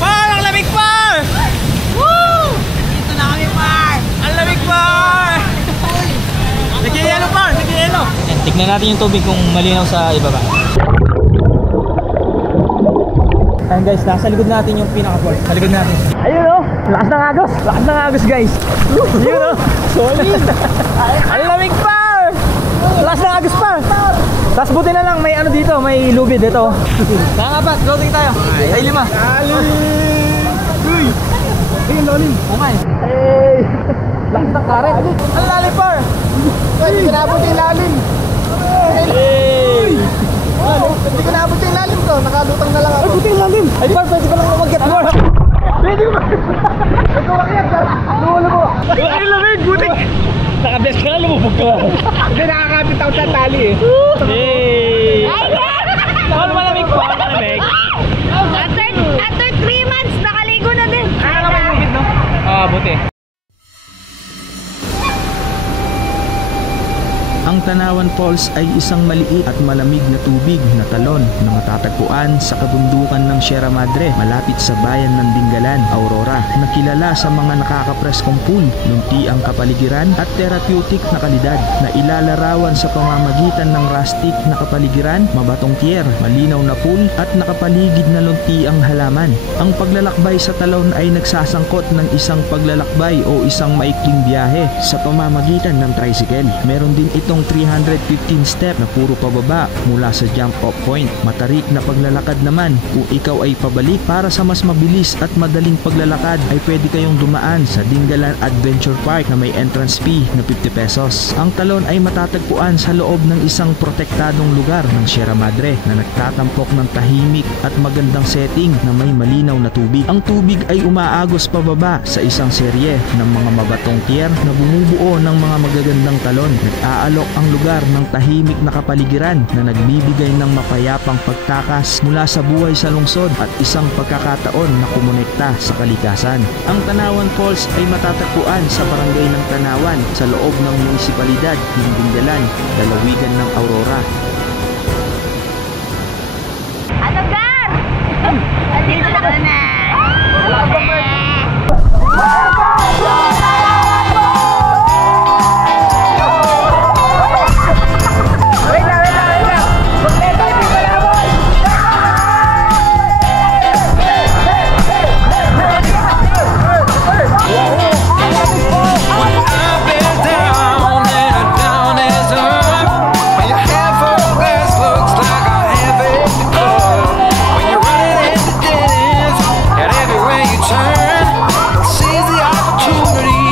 Par! Ang lamig, par! Woo! Dito na kami, par! Ang lamig, par! Nag-yelo, par! Nag-yelo! Tignan natin yung tubig kung malinaw sa ibaba. Ayan guys, nasa likod natin yung pinaka-falls. Sa likod natin. Ayun o! Lakas ng agos! Lakas ng agos guys! Ayun o! Solid! Ang lamig, par! Lakas ng agos, par! Tapos buti na lang may ano dito, may lubid ito. Kaya nga ba, floating tayo. Ay, 5. Lalim! Uy! Ayun, lalim. Umay. Hey! Lakas ng karet. Ang lalim, par! Hindi ko naabot yung lalim. Hey! Hindi ko naabot yung lalim, bro. Nakalutang na lang ako. Ay, buti yung lalim. Ay, par, pwede ka lang umagyat, par. Pwede ko ba? Ito lang yan, sir. Lulo mo. Ay, lamig, butik. Naka-best ka na, lumubog ka. Hindi, nakakapit ako sa tali eh. Hey! Paano malamig po? Paano malamig? After 3 months, nakaligo na din. Kaya naman yung hit, no? Buti. Ang Tanawan Falls ay isang maliit at malamig na tubig na talon na matatagpuan sa kabundukan ng Sierra Madre malapit sa bayan ng Dingalan, Aurora, na kilala sa mga nakakapreskong pool, luntiang kapaligiran at therapeutic na kalidad na ilalarawan sa pamamagitan ng rustic na kapaligiran, mabatong tier, malinaw na pool at nakapaligid na luntiang halaman. Ang paglalakbay sa talon ay nagsasangkot ng isang paglalakbay o isang maikling biyahe sa pamamagitan ng tricycle. Meron din itong 315 step na puro pababa mula sa jump off point. Matarik na paglalakad naman kung ikaw ay pabalik. Para sa mas mabilis at madaling paglalakad ay pwede kayong dumaan sa Dingalan Adventure Park na may entrance fee na 50 pesos. Ang talon ay matatagpuan sa loob ng isang protektadong lugar ng Sierra Madre na nagtatampok ng tahimik at magandang setting na may malinaw na tubig. Ang tubig ay umaagos pababa sa isang serye ng mga mabatong tier na bumubuo ng mga magagandang talon. Nag-aalok ang lugar ng tahimik na kapaligiran na nagbibigay ng mapayapang pagtakas mula sa buhay sa lungsod at isang pagkakataon na kumonekta sa kalikasan. Ang Tanawan Falls ay matatagpuan sa barangay ng Tanawan sa loob ng munisipalidad ng Dingalan, lalawigan ng Aurora. Ano, Gar? Andito na ka na. Turn, seize the opportunity.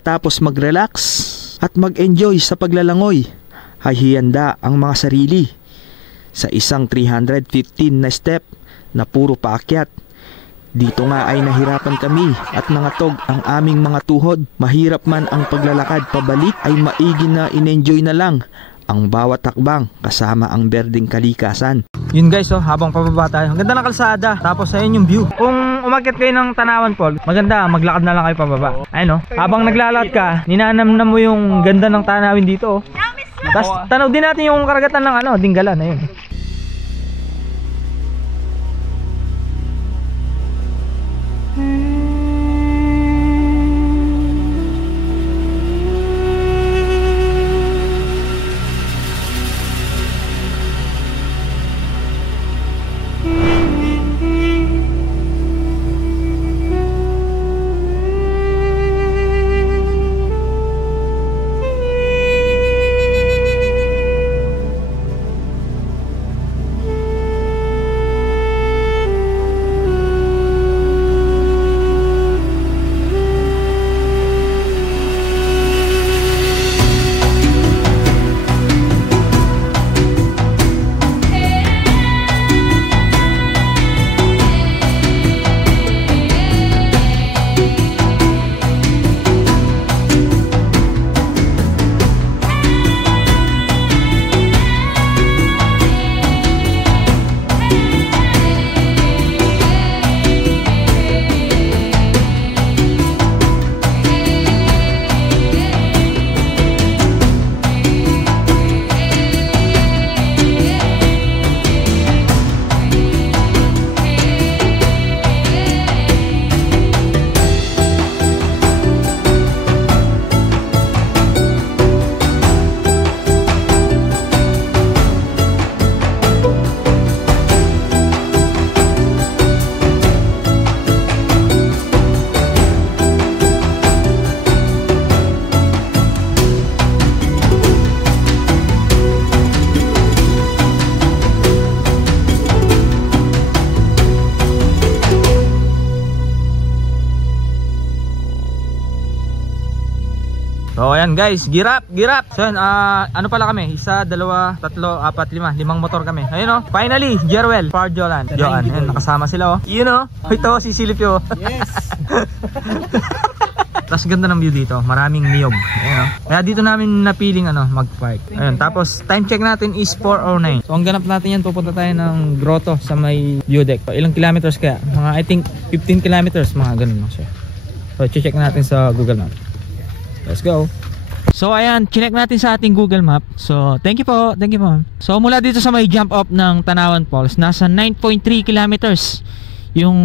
pagkatapos mag-relax at mag-enjoy sa paglalangoy, ay hihanda ang mga sarili sa isang 315 na step na puro paakyat. Dito nga ay nahirapan kami at nangatog ang aming mga tuhod. Mahirap man ang paglalakad pabalik ay maigi na in-enjoy na lang ang bawat takbang kasama ang berdeng kalikasan. Yun guys, oh, habang pababa tayo, ang ganda ng kalsada, tapos ayun yung view. Kung umakyat kayo ng Tanawan Falls, maganda, maglakad na lang kayo pababa. Ayun, oh, habang naglalakad ka, ninanamnam mo yung ganda ng tanawin dito, oh. Tapos tanaw din natin yung karagatan ng Dinggalan, ayun. So ayan guys, girap. So yun, ano pala kami? 1, 2, 3, 4, 5 motor kami. Ayun oh, finally, Jerwell, Joan, ayun, nakasama sila oh. Yun oh, ito si Silipio. Yes. Tapos ganda ng view dito, maraming niyog. Ayun oh. Kaya dito namin napiling mag-park. Ayun, tapos time check natin is 4:09. So ang ganap natin yan, pupunta tayo ng grotto sa may view deck. So, ilang kilometers kaya? Mga I think 15 kilometers, mga ganun lang siya. So check natin sa Google Map. Let's go. So ayan, chinek natin sa ating Google Map. So thank you po. So mula dito sa may jump off ng Tanawan Falls, nasa 9.3 kilometers yung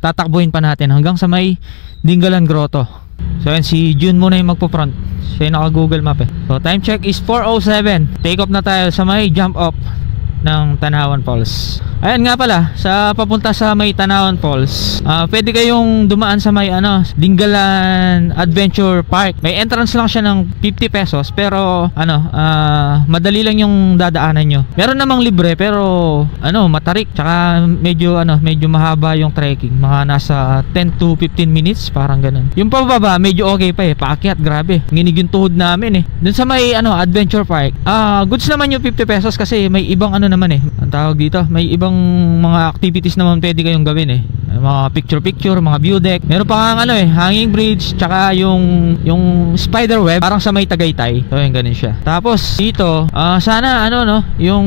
tatakbuhin pa natin hanggang sa may Dinggalan Grotto. So ayan, si June muna yung magpo-front. Siya yung naka Google Map eh. So time check is 4:07. Take off na tayo sa may jump off ng Tanawan Falls. Ayan nga pala, sa papunta sa may Tanawan Falls, pwede kayong dumaan sa may Dinggalan Adventure Park. May entrance lang siya ng 50 pesos, pero madali lang yung dadaanan nyo. Meron namang libre, pero matarik, tsaka medyo mahaba yung trekking, mga nasa 10 to 15 minutes, parang ganun. Yung pababa medyo okay pa eh, paakyat, grabe, nginig yung tuhod namin eh. Dun sa may Adventure Park, goods naman yung 50 pesos kasi may ibang naman eh, ang tawag dito, may ibang mga activities naman pwede kayong gawin eh. Mga picture, mga view deck. Meron pa kang hanging bridge, tsaka yung spider web, parang sa may Tagaytay. So yung ganun siya. Tapos dito, sana yung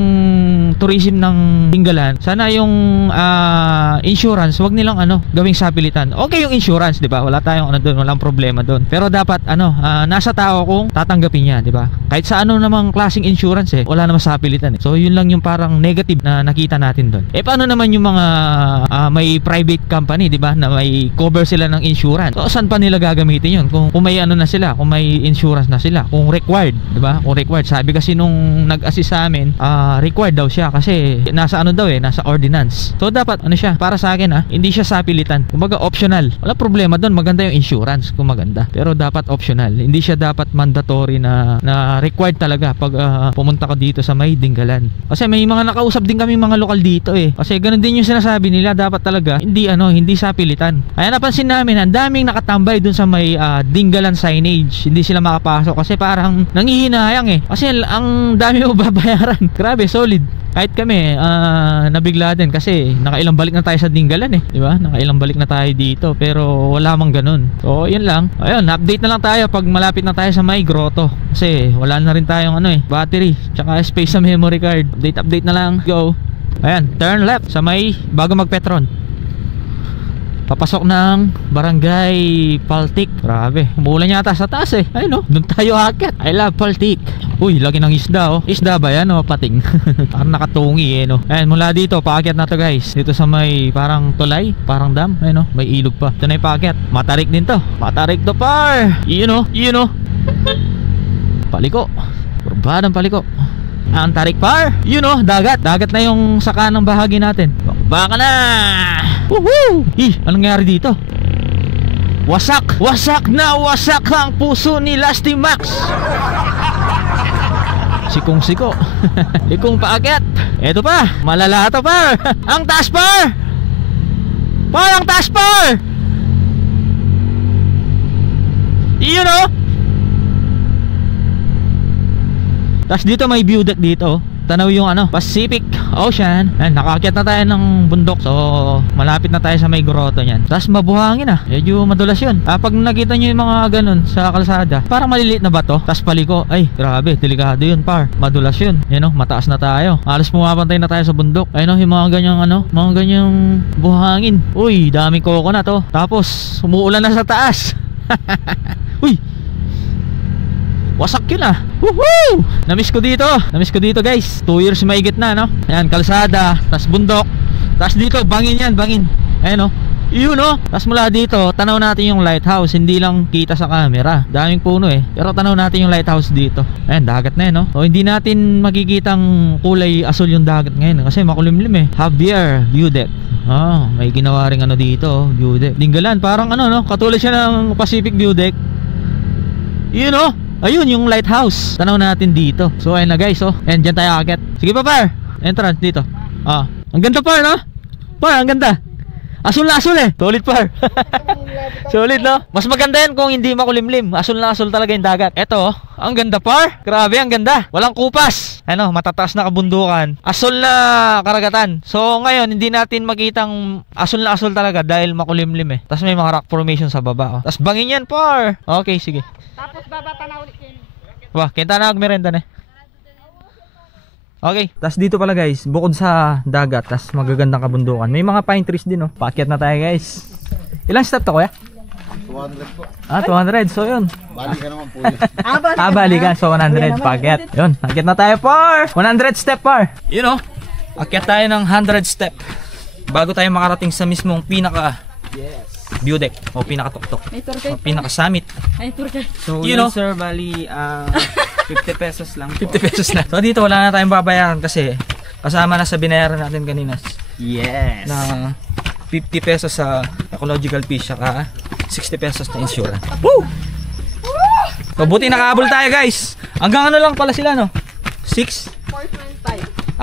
tourism ng Dinggalan, sana yung insurance, wag nilang gawing sapilitan. Okay yung insurance, di ba? Wala tayong doon, walang problema doon. Pero dapat nasa tao kung tatanggapin niya, di ba? Kahit sa namang klaseng insurance eh, wala namang sapilitan eh. So yun lang yung parang negative na nakita natin doon. Eh paano naman yung mga may private company, di ba, na may cover sila ng insurance? So saan pa nila gagamitin yun? Kung may na sila, kung may insurance na sila, kung required, di ba? Kung required, sabi kasi nung nag-assist sa amin, required daw siya kasi nasa nasa ordinance. So dapat siya, para sa akin hindi siya sapilitan. Kumbaga optional. Wala problema doon, maganda yung insurance kung maganda. Pero dapat optional. Hindi siya dapat mandatory na required talaga pag pumunta ka dito sa may Dinggalan. Kasi may mga nakausap din kami mga lokal dito eh. Kasi ganun din yung sinasabi nila, dapat talaga hindi hindi sa pilitan. Kaya napansin namin, ang daming nakatambay dun sa may Dingalan signage. Hindi sila makapasok kasi parang nangihinayang eh. Kasi ang dami mo babayaran. Grabe, solid. Kahit kami, nabigla din kasi nakailang balik na tayo sa Dingalan eh, di ba? Nakailang balik na tayo dito pero wala mang ganun. So, yun lang. Ayun, update na lang tayo pag malapit na tayo sa may grotto. Kasi wala na rin tayong battery, tsaka space sa memory card. Update na lang. Go. Ayan, turn left sa may bago mag-Petron. Papasok ng Barangay Paltik. Grabe, umuulan yata sa taas eh. Ayun doon tayo akit. I love Paltik. Uy, laki ng isda Isda ba yan pating? Parang nakatungi Ayan, mula dito, paakyat na to guys. Dito sa may parang tulay, parang dam. Ayun may ilog pa. Ito na yung paakyat. Matarik din to. Matarik to par. Yun Paliko. Kurbadang paliko. Ang tarik par. Dagat. Dagat na yung saka ng bahagi natin. Baka na. Woohoo! Anong nangyari dito? Wasak ang puso ni Lasty Max. Sikong-siko. Ikong paakyat. Eto pa, malala to par. Ang taas par. Ang taas par. Tapos dito may view deck dito. Tanaw yung Pacific Ocean. Ayan, nakaakyat na tayo ng bundok. So malapit na tayo sa may grotto niyan. Tapos mabuhangin medyo madulas yun. Pag nakita nyo yung mga ganun sa kalsada, parang maliliit na bato, tapos paliko. Ay grabe, delikado yun par. Madulas yun. Mataas na tayo. Halos pumapantay na tayo sa bundok. Ayun yung mga ganyang mga ganyang buhangin. Uy, daming coconut Tapos umuulan na sa taas. Uy, wasak yun Woohoo! Namiss ko dito guys. 2 years mahigit na Ayan, kalsada, tas bundok. Tas dito, bangin yan, bangin. Ayan tas mula dito, tanaw natin yung lighthouse. Hindi lang kita sa camera, daming puno pero tanaw natin yung lighthouse dito. Ayan, dagat na So hindi natin makikitang kulay asul yung dagat ngayon kasi makulimlim Javier View Deck. May ginawa rin dito, view deck. Dingalan, parang katulad siya ng Pacific View Deck. Ayun yung lighthouse. Tanaw natin dito. So ayun na guys And dyan tayo akit. Sige pa par. Entrance dito. Ang ganda par Par, ang ganda. Asul na asul Solid par. Solid Mas maganda yan kung hindi makulimlim. Asul na asul talaga yung dagat. Eto ang ganda par. Grabe, ang ganda. Walang kupas. Matataas na kabundukan. Asul na karagatan. So ngayon hindi natin makitang asul na asul talaga dahil makulimlim Tapos may mga rock formation sa baba Tapos bangin yan par. Okay, sige. Tapos bababa na ulit yun. Wah, kinta na agmerenda Okay, tas dito pala guys, bukod sa dagat, tas magagandang kabundukan, may mga pine trees din Paakyat na tayo guys. Ilang step to kuya? 200 po. 200, so yun. Balikan naman po yun. Balikan, so 100 paakyat. Yun, paakyat na tayo par 100 step par. Akyat tayo ng 100 step bago tayo makarating sa mismong pinaka view deck o pinaka-tuktok o pinaka-summit. So sir, bali 50 pesos lang po. 50 pesos na. So dito wala na tayong babayaran kasi kasama na sa binayaran natin kanina. Yes. Na 50 pesos sa ecological fees saka 60 pesos na insurance. Woo! So buti nakahabol tayo guys. Hanggang lang pala sila 6?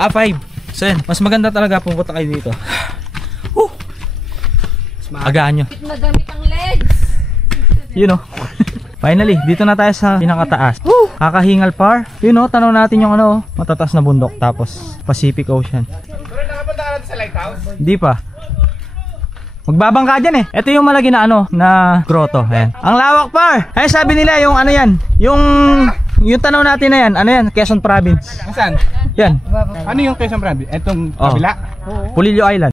4.5. 5. So yan, mas maganda talaga pumunta kayo dito. Agaan nyo. Magamit ang legs. Finally, dito na tayo sa pinakataas. Kakahingal par. Tanaw natin yung matataas na bundok. Tapos Pacific Ocean. Pero nakapunta ka natin sa lighthouse? Hindi pa. Magbabangka dyan Ito yung malagi na na grotto. Ayan. Ang lawak par. Ay sabi nila yung yan. Yung tanaw natin na yan. Yan? Quezon Province. Saan? Yan. Ano yung Quezon Province? Itong kabila? Pulilio Island.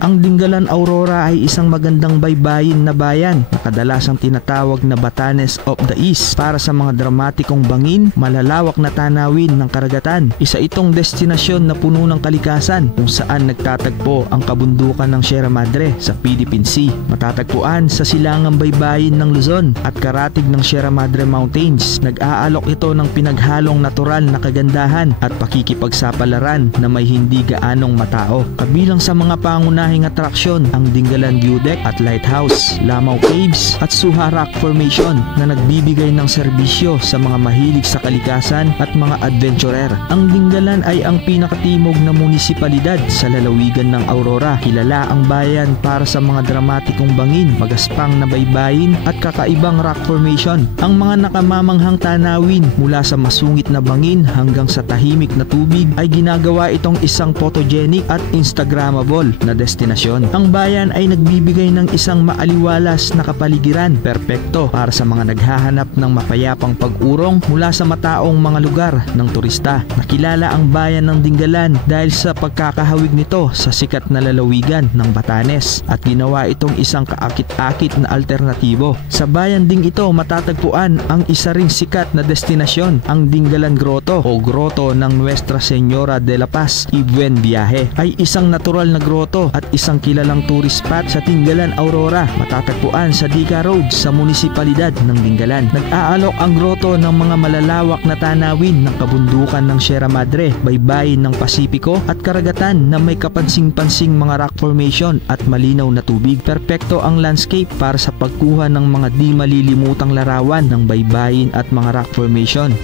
Ang Dingalan Aurora ay isang magandang baybayin na bayan na kadalasang tinatawag na Batanes of the East para sa mga dramatikong bangin, malalawak na tanawin ng karagatan. Isa itong destinasyon na puno ng kalikasan kung saan nagtatagpo ang kabundukan ng Sierra Madre sa Philippine Sea. Matatagpuan sa silangang baybayin ng Luzon at karatig ng Sierra Madre Mountains. Nag-aalok ito ng pinaghalong natural na kagandahan at pakikipagsapalaran na may hindi gaanong matao. Kabilang sa mga pangunahin pangunahing atraksyon ang Dingalan View Deck at Lighthouse, Lamaw Caves at Suha Rock Formation na nagbibigay ng serbisyo sa mga mahilig sa kalikasan at mga adventurer. Ang Dingalan ay ang pinakatimog na munisipalidad sa lalawigan ng Aurora. Kilala ang bayan para sa mga dramatikong bangin, magaspang na baybayin at kakaibang rock formation. Ang mga nakamamanghang tanawin mula sa masungit na bangin hanggang sa tahimik na tubig ay ginagawa itong isang photogenic at instagrammable na destinasyon. Ang bayan ay nagbibigay ng isang maaliwalas na kapaligiran, perpekto para sa mga naghahanap ng mapayapang pag-urong mula sa mataong mga lugar ng turista. Nakilala ang bayan ng Dingalan dahil sa pagkakahawig nito sa sikat na lalawigan ng Batanes at ginawa itong isang kaakit-akit na alternatibo. Sa bayan ding ito matatagpuan ang isa ring sikat na destinasyon, ang Dingalan Grotto o Grotto ng Nuestra Señora de la Paz y Buen Viaje. Ay isang natural na grotto at isang kilalang tourist spot sa Dingalan, Aurora. Matatagpuan sa Dica Road sa munisipalidad ng Dingalan. Nag-aalok ang grotto ng mga malalawak na tanawin ng kabundukan ng Sierra Madre, baybayin ng Pasipiko at karagatan na may kapansing-pansing mga rock formation at malinaw na tubig. Perpekto ang landscape para sa pagkuha ng mga di malilimutang larawan ng baybayin at mga rock formation.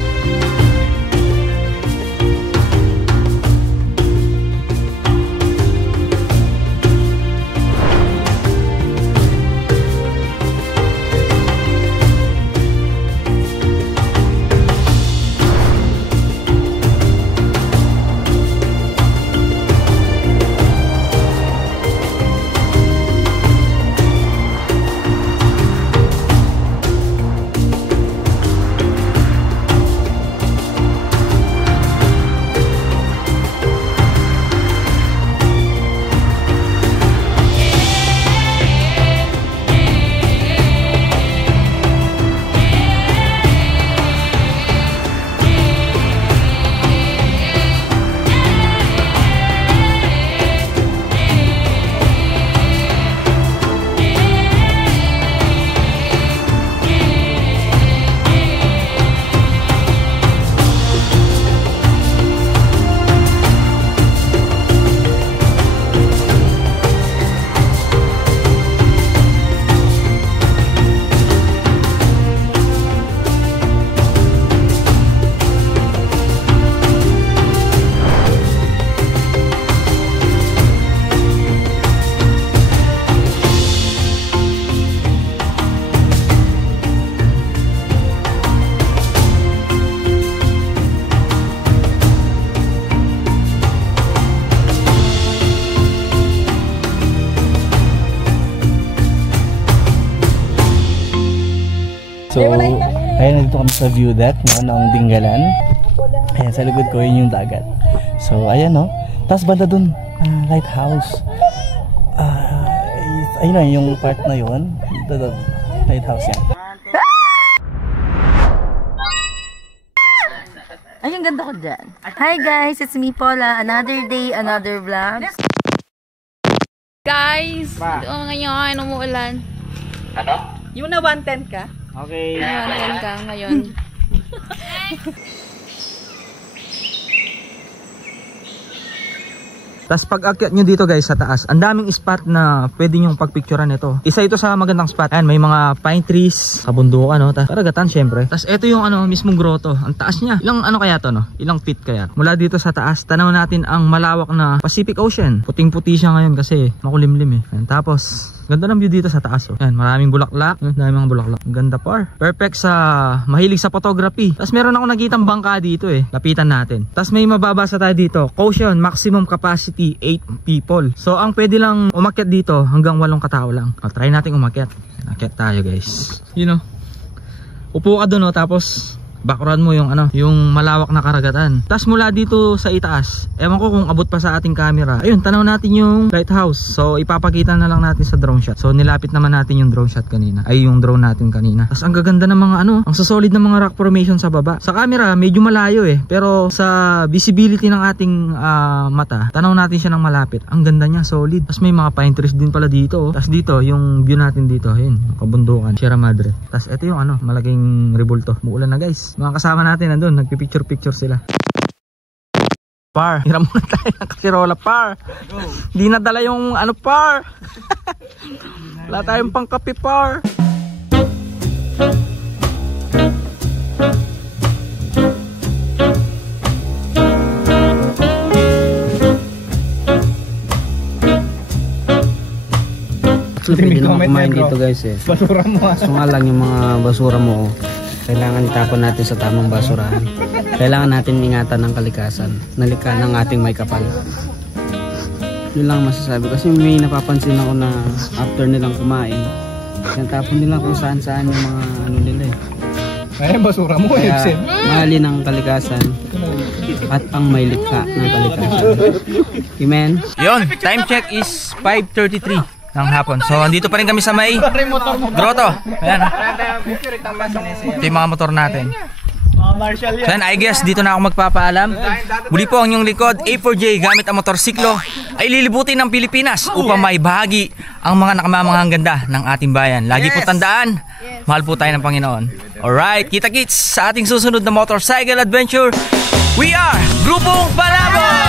So, ayun, nandito kami sa view deck no, ng Dingalan. Ayan, sa likod ko yun yung dagat. So, ayan no. Tapos banda dun, lighthouse. Ayun na, yung part na yun. Lighthouse yan. Ay, ang ganda ko dyan. Hi guys, it's me Paula. Another day, another vlog. Guys, ito ngayon, umuulan. Ano? Yung na 110 ka? Okay. 110 ka ngayon. Tapos pag akyat nyo dito guys sa taas, ang daming spot na pwede nyong pagpicturean ito. Isa ito sa magandang spot. Ayan, may mga pine trees, kabundukan, no? Tapos karagatan syempre. Tapos ito yung mismong grotto. Ang taas niya. Ilang kaya to, no? Ilang feet kaya? Mula dito sa taas, tanaw natin ang malawak na Pacific Ocean. Puting-puti siya ngayon kasi makulimlim eh. Ayan, tapos ganda ng view dito sa taas, oh. Ayan, maraming bulaklak. Maraming mga bulaklak. Ganda par. Perfect sa mahilig sa photography. Tapos meron ako nakitang bangka dito eh. Lapitan natin. Tapos may mababasa tayo dito. Caution, maximum capacity 8 people. So ang pwede lang umakyat dito hanggang 8 katao lang. O, try natin umakyat. Akyat tayo guys. You know. Upo ka doon, oh, tapos background mo yung yung malawak na karagatan. Tapos mula dito sa itaas, ewan ko kung abot pa sa ating camera. Ayun, tanaw natin yung lighthouse. So ipapakita na lang natin sa drone shot. So nilapit naman natin yung drone shot kanina. Ay, yung drone natin kanina. Tapos ang gaganda ng mga ang sasolid ng mga rock formation sa baba. Sa camera medyo malayo eh, pero sa visibility ng ating mata, tanaw natin siya ng malapit. Ang ganda niya, solid. Tapos may mga pine trees din pala dito, oh. Tapos dito yung view natin dito, ayun, kabundukan, Sierra Madre. Tapos ito yung malaking rebulto. Muulan na guys. Mga kasama natin nandun, nagpipicture-picture sila. Par, hiram muna tayo ng kasirola, par. Di nadala yung ano, par. Wala tayong pangkape, par. Pwede naman kumain dito guys eh. Basura mo ha. So nga lang yung mga basura mo, kailangan itapon natin sa tamang basurahan. Kailangan natin ingatan ng kalikasan, nalika ng ating may kapal. Yun lang masasabi kasi may napapansin ako na after nilang kumain, tapon nila kung saan-saan yung mga ano nila eh. Ay, basura mo eh. Kaya mahalin ang kalikasan at ang may likha ng kalikasan. Amen? Yun, time check is 5:33 ng hapon. So, andito pa rin kami sa may grotto. Ayan. Ito yung mga motor natin. So, yan, I guess dito na ako magpapaalam. Muli po ang inyong likod, A4J, gamit ang motorsiklo ay lilibutin ng Pilipinas upang maibahagi ang mga nakamamanghang ganda ng ating bayan. Lagi po tandaan, mahal po tayo ng Panginoon. Alright, kita-kits sa ating susunod na motorcycle adventure. We are Grupong Palaboy!